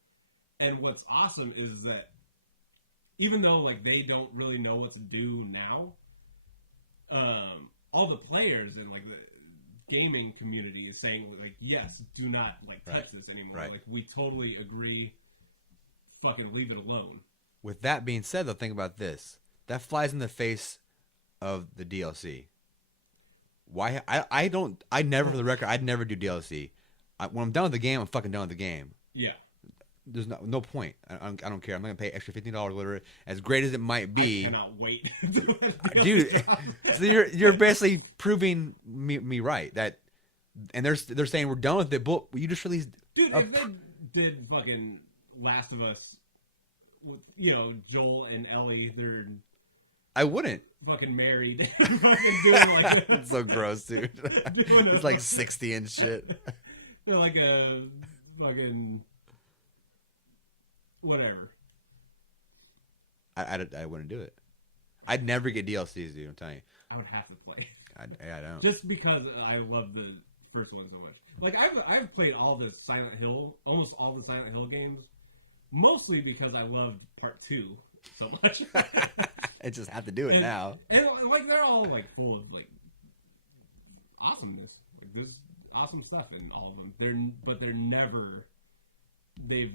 And what's awesome is that even though, like, they don't really know what to do now, all the players and, like, the gaming community is saying, like, yes, do not, like, touch this anymore. Right. Like, we totally agree. Fucking leave it alone. With that being said, though, think about this. That flies in the face of the DLC. Why? I never, for the record, I'd never do DLC. When I'm done with the game, I'm fucking done with the game. Yeah. There's no point. I don't care. I'm not gonna pay extra $15 whatever. As great as it might be, I cannot wait. Dude. So you're basically proving me right that, and they're saying we're done with it. But you just released. Dude, if they did fucking Last of Us, with, Joel and Ellie, they're I wouldn't fucking married. Fucking doing like it's so gross, dude. It's like 60 and shit. They're like a fucking. Whatever. I wouldn't do it. I'd never get DLCs, dude. I'm telling you. I would have to play. I don't. Just because I love the first one so much. Like I've played almost all the Silent Hill games, mostly because I loved Part 2 so much. I just have to do it now. And like they're all like full of like awesomeness. Like there's awesome stuff in all of them. They've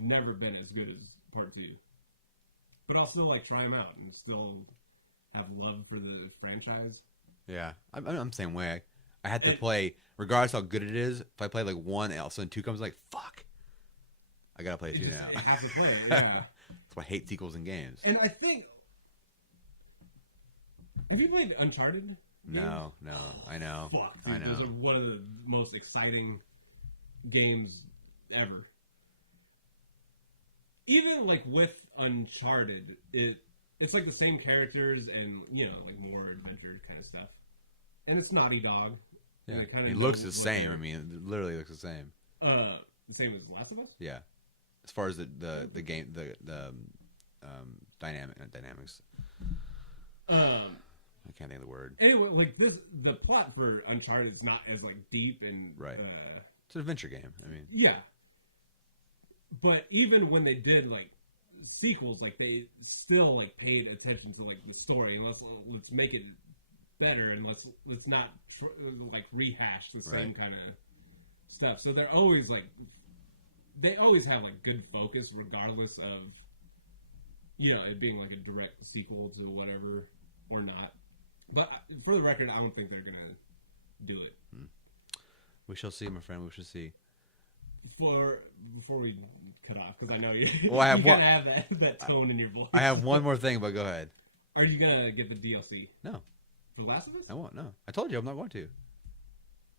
never been as good as Part 2. But I'll still like try them out and still have love for the franchise. Yeah, I'm the same way. I had to play, regardless how good it is. If I play like one, all of a sudden 2 comes, like fuck, I gotta play 2 now. I have to play it, yeah. That's why I hate sequels in games. And I think, have you played Uncharted? No, I know. Fuck, dude, I know. Those are one of the most exciting games ever. Even like with Uncharted, it's like the same characters and like more adventure kind of stuff. And it's Naughty Dog. Yeah, it looks the same. I mean, it literally looks the same. The same as Last of Us. Yeah, as far as the game, the dynamics. I can't think of the word. Anyway, like the plot for Uncharted is not as like deep and right. It's an adventure game. I mean, yeah. But even when they did like sequels, like they still like paid attention to like the story, and let's make it better, and let's not like rehash the same kind of stuff. So they're always like they always have like good focus, regardless of it being like a direct sequel to whatever or not. But for the record, I don't think they're gonna do it. We shall see, my friend. We shall see. Before we cut off, because I know you. Well, I have you gotta have that tone in your voice. I have one more thing, but go ahead. Are you gonna get the DLC? No. For Last of Us? I won't. No. I told you I'm not going to.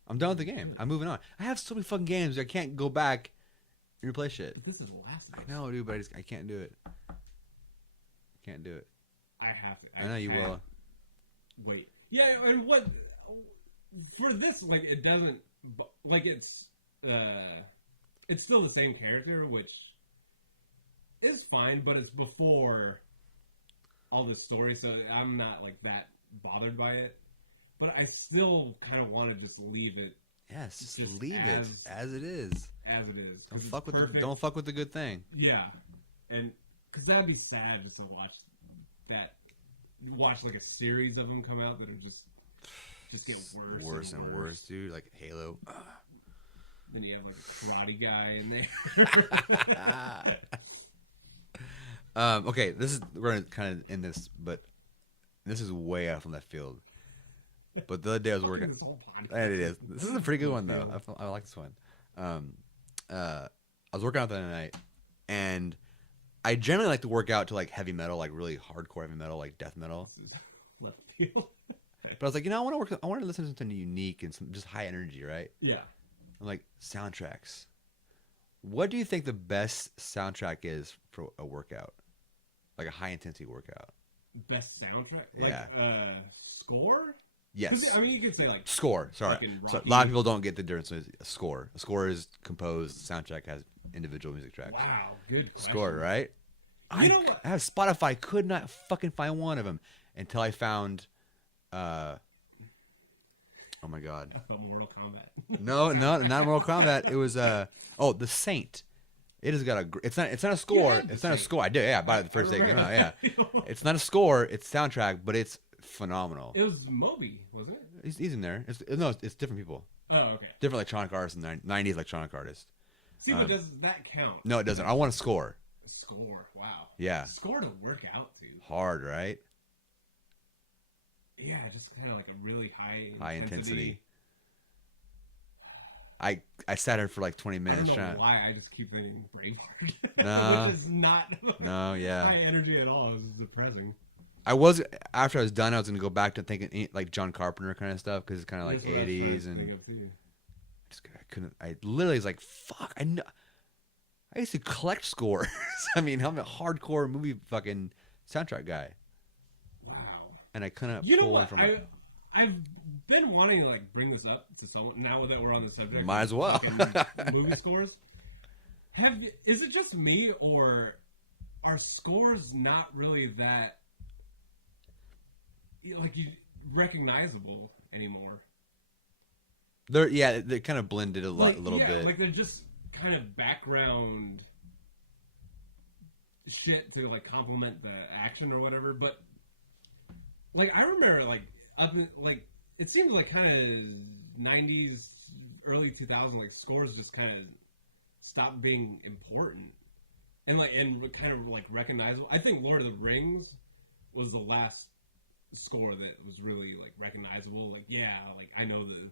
I'm done with the game. I'm moving on. I have so many fucking games. I can't go back and replay shit. But this is Last of Us. I know, dude, but I can't do it. Can't do it. I have to. I know you will. Wait. Yeah, and what for this? Like, it doesn't. Like, it's still the same character, which is fine, but it's before all this story, so I'm not like that bothered by it. but I still kind of want to just leave it. Yes, just leave it as it is. As it is. Don't fuck with the good thing. Yeah, and because that'd be sad just to watch like a series of them come out that are just get worse and worse, dude. Like Halo. Then you have like a karate guy in there. Okay, we're gonna kind of end this, but this is way out from that field. But the other day I was working. This whole podcast. It is. This is a pretty good one though. I like this one. I was working out the other night, and I generally like to work out to like heavy metal, like really hardcore heavy metal, like death metal. This is left field. But I was like, I want to listen to something unique and some just high energy, right? Yeah. I'm like, soundtracks. What do you think the best soundtrack is for a workout? Like a high intensity workout. Best soundtrack? Yeah. Score? Yes. I mean, you could say like score. Sorry. So a lot of people don't get the difference. A score. A score is composed. Soundtrack has individual music tracks. Wow. Good question. Score, right? You know what? I have Spotify. Could not fucking find one of them until I found. Oh my god. Mortal Kombat. No, not Mortal Kombat. It was The Saint. It has got a. It's not a score. Yeah, it's not a score. I did. Yeah, I bought it the first day it came out. Yeah. It's not a score. It's soundtrack, but it's phenomenal. It was Moby, wasn't it? He's in there. It's different people. Oh, okay. Different electronic artists and 90s electronic artists. See, but does that count? No, it doesn't. I want a score. Score. Wow. Yeah. Score to work out to. Hard, right? Yeah, just kind of like a really high intensity. I sat here for like 20 minutes. I don't know why. I just keep thinking Braveheart. No. Which is not No, yeah. high energy at all. It was depressing. After I was done, I was going to go back to thinking like John Carpenter kind of stuff because it's kind of like 80s. And I literally was like, fuck. I used to collect scores. I mean, I'm a hardcore movie fucking soundtrack guy. Wow. And I couldn't pull one from I've been wanting to like bring this up to someone now that we're on the subject. Might as well. Movie scores. Is it just me or are scores not really that like recognizable anymore? They're kind of blended a little bit. Like they're just kind of background shit to like complement the action or whatever, but like I remember like it seemed like kind of 90s early 2000s like scores just kind of stopped being important and kind of like recognizable. I think Lord of the Rings was the last score that was really like recognizable. Like like I know the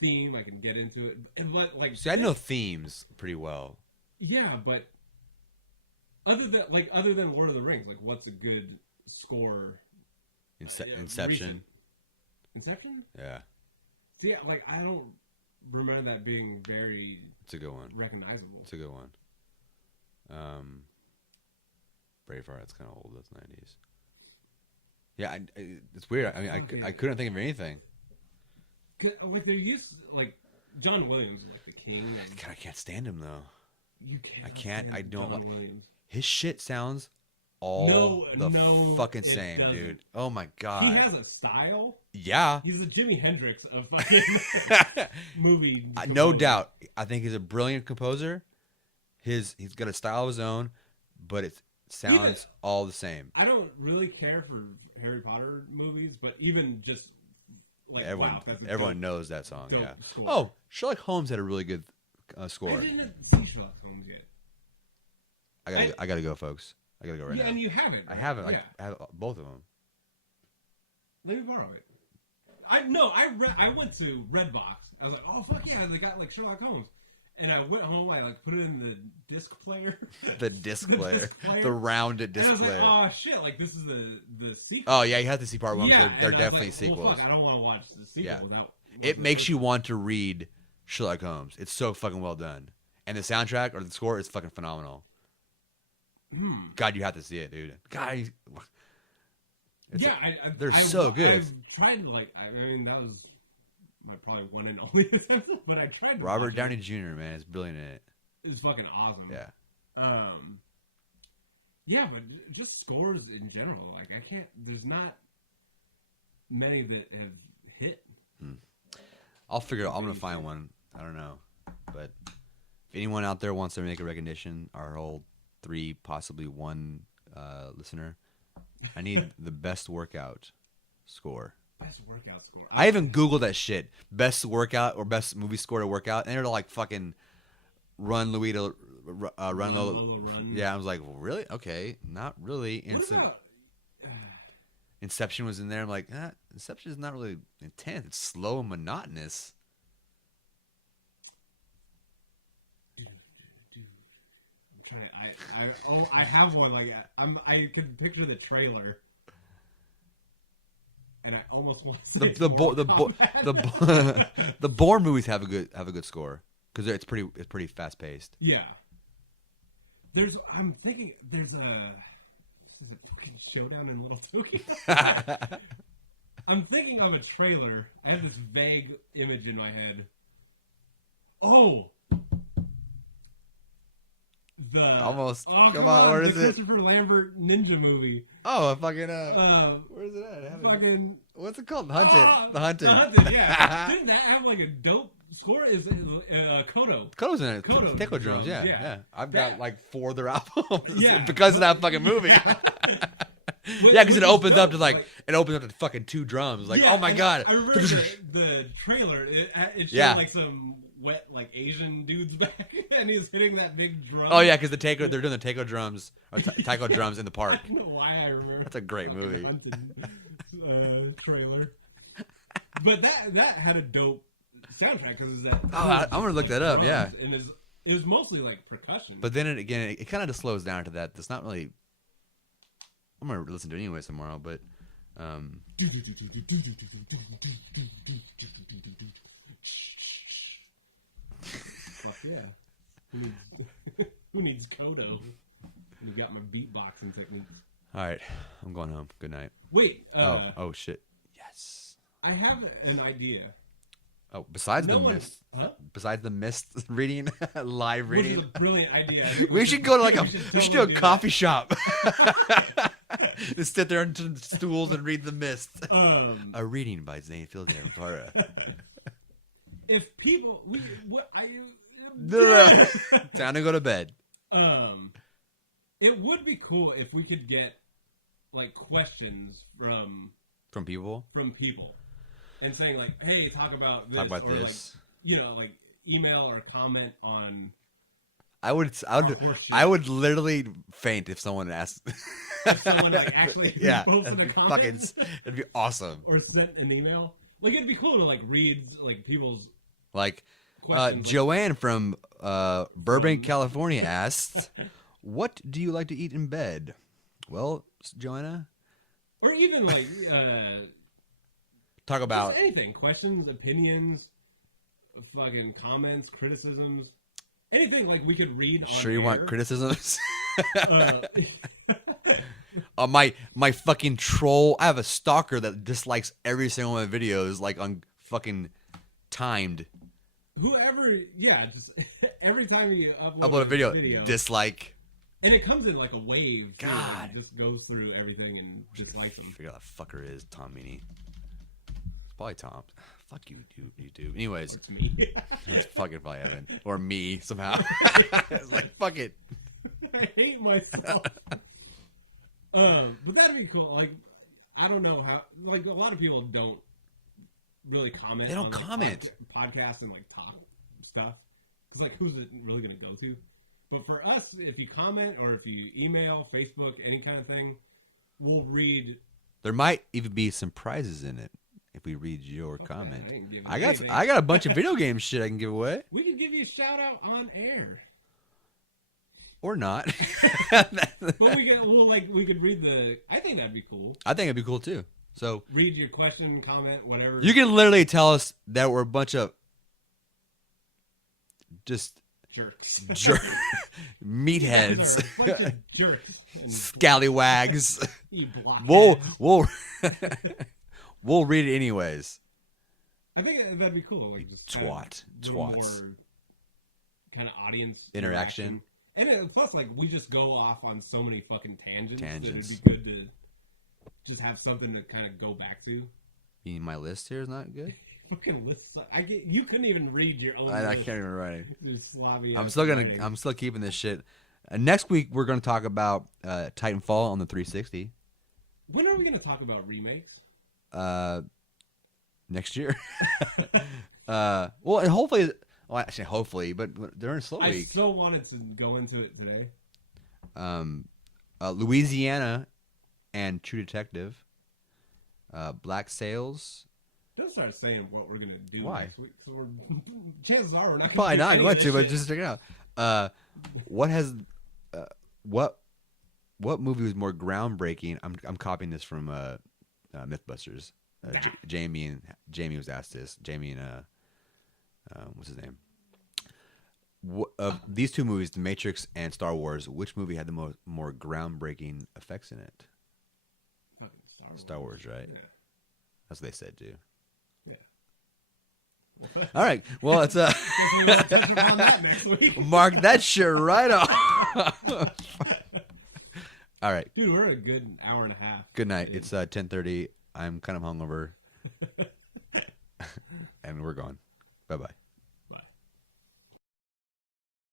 theme, I can get into it, but like see, I know themes pretty well. Yeah, but other than Lord of the Rings, like what's a good score? Inception. Inception? Yeah. See, like I don't remember that being very. It's a good one. Recognizable. It's a good one. Braveheart. That's kind of old. That's 90s. Yeah, it's weird. I mean, I couldn't think of anything. Like there used like John Williams, like the king. God, I can't stand him though. You can't. I can't. I don't like Williams. His shit sounds fucking same, doesn't. dude. Oh my god. He has a style. Yeah. He's the Jimi Hendrix of fucking movie. No doubt. I think he's a brilliant composer. He's got a style of his own, but it sounds all the same. I don't really care for Harry Potter movies, but even just like everyone knows that song. Yeah. Score. Oh, Sherlock Holmes had a really good score. I didn't see Sherlock Holmes yet. I gotta go, folks. I gotta go right now. Yeah, and you haven't. I haven't. Yeah. I have both of them. Let me borrow it. I went to Redbox. I was like, oh fuck yeah, they got like Sherlock Holmes. And I went home. I like put it in the disc player. The disc player, the rounded disc player. And I was like, oh shit! Like this is the sequel. Oh yeah, you have to see part one. Yeah, they're definitely sequels. Well, fuck, I don't want to watch the sequel without. It makes you want to read Sherlock Holmes. It's so fucking well done, and the soundtrack or the score is fucking phenomenal. God, you have to see it, dude. God, they're so good. I've tried I mean that was my probably one and only attempt, but I tried. Robert Downey Jr. man is brilliant in it. It's fucking awesome. Yeah. Yeah, but just scores in general. Like I can't. There's not many that have hit I'll figure it out. I'm gonna find one. I don't know, but if anyone out there wants to make a recognition, our whole 3, possibly 1 listener, I need the best workout score. Best workout score. I even Googled that shit. Best workout or best movie score to work out, and they're like fucking Run Louis to Run Lola. Run. Yeah, I was like, well, really? Okay, not really. What about... Inception was in there. I'm like, Inception is not really intense. It's slow and monotonous. I'm trying. I have one. Like I can picture the trailer, and I almost want to say the Bourne movies have a good score because it's pretty fast paced. Yeah. I'm thinking there's a fucking showdown in Little Tokyo. I'm thinking of a trailer. I have this vague image in my head. Oh, come on, where is it? Christopher Lambert ninja movie. Oh, fucking where is it at? What's it called? The Hunted. The Hunted. Yeah. Didn't that have like a dope score? Is Kodo? Kodo's in it. Kodo Taiko drums. Yeah. I've got like 4 of their albums. Yeah. Because of that fucking movie. Yeah, because it opens up to it opens up to fucking 2 drums. Like, oh my god. I remember the trailer. It showed like some wet like Asian dude's back, and he's hitting that big drum. Oh yeah, because they're doing the Taiko drums or Taiko drums in the park. I don't know why I remember. That's a great movie. Hunted, trailer. But that had a dope soundtrack because that. I'm gonna look that up. Yeah, and it was mostly like percussion. But then it kind of just slows down to that. It's not really. I'm gonna listen to it anyways tomorrow, but. Fuck yeah! Who needs Kodo? And you got my beatboxing techniques. All right, I'm going home. Good night. Wait. Oh shit. Yes. I have an idea. Oh, besides the mist reading, live reading. This is a brilliant idea. We should go to we should do a coffee shop. Just sit there on stools and read the mist. A reading by Zane Fielding. If people, time to go to bed. It would be cool if we could get like questions from people, and saying like, "Hey, talk about this," or this. Like, like email or comment on. I would literally faint if someone asked. If someone like actually posted a comment, it'd be awesome. Or sent an email. Like it'd be cool to like read like people's Joanne from Burbank, California asked, "What do you like to eat in bed?" Well, Joanna. Or even like talk about anything, questions, opinions, fucking comments, criticisms, anything like we could read. Sure, you air. Want criticisms? My fucking troll. I have a stalker that dislikes every single one of my videos, like on fucking timed. Whoever, just every time you upload a video, dislike. And it comes in like a wave. God, it just goes through everything and dislikes them. Figure out that fucker is Tom Meany. It's probably Tom. Fuck you, YouTube. Anyways, it's me. It's fucking probably Evan or me somehow. It's like fuck it. I hate myself. But that'd be cool. Like, I don't know how. Like, a lot of people don't really comment. They don't on, comment podcasts and like talk stuff because like who's it really gonna go to? But for us, if you comment or if you email, Facebook, any kind of thing, we'll read. There might even be some prizes in it if we read your comment. I got a bunch of video game shit I can give away. We can give you a shout out on air. Or not. But we could read the. I think that'd be cool. I think it'd be cool too. So read your question, comment, whatever. You can literally tell us that we're a bunch of just jerks, meatheads, jerks, scallywags. You we'll read it anyways. I think that'd be cool. Like just twats. More kind of audience interaction. And plus, like, we just go off on so many fucking tangents. That it'd be good to just have something to kind of go back to. You mean my list here is not good? fucking list. You couldn't even read your own. I list. can't even write it. Just sloppy I'm ass still writing. I'm still keeping this shit. Next week we're gonna talk about Titanfall on the 360. When are we gonna talk about remakes? Next year. Well, and hopefully, well, actually, hopefully, but they're in a slow I week. so wanted to go into it today. Louisiana and True Detective. Black Sails. Don't start saying what we're gonna do. Why? Next week, so chances are we're not. Probably not going to, but shit. just check it out. What movie was more groundbreaking? I'm copying this from MythBusters. Jamie was asked this. Jamie and what's his name? Of these two movies, The Matrix and Star Wars, which movie had the more groundbreaking effects in it? Star Wars, right? Yeah. That's what they said, too. Yeah. All right. Well, it's Definitely we'll touch upon that next week. mark that shit right off. All right. Dude, we're a good hour and a half. Good night. It's 10:30. I'm kind of hungover, and we're gone. Bye bye.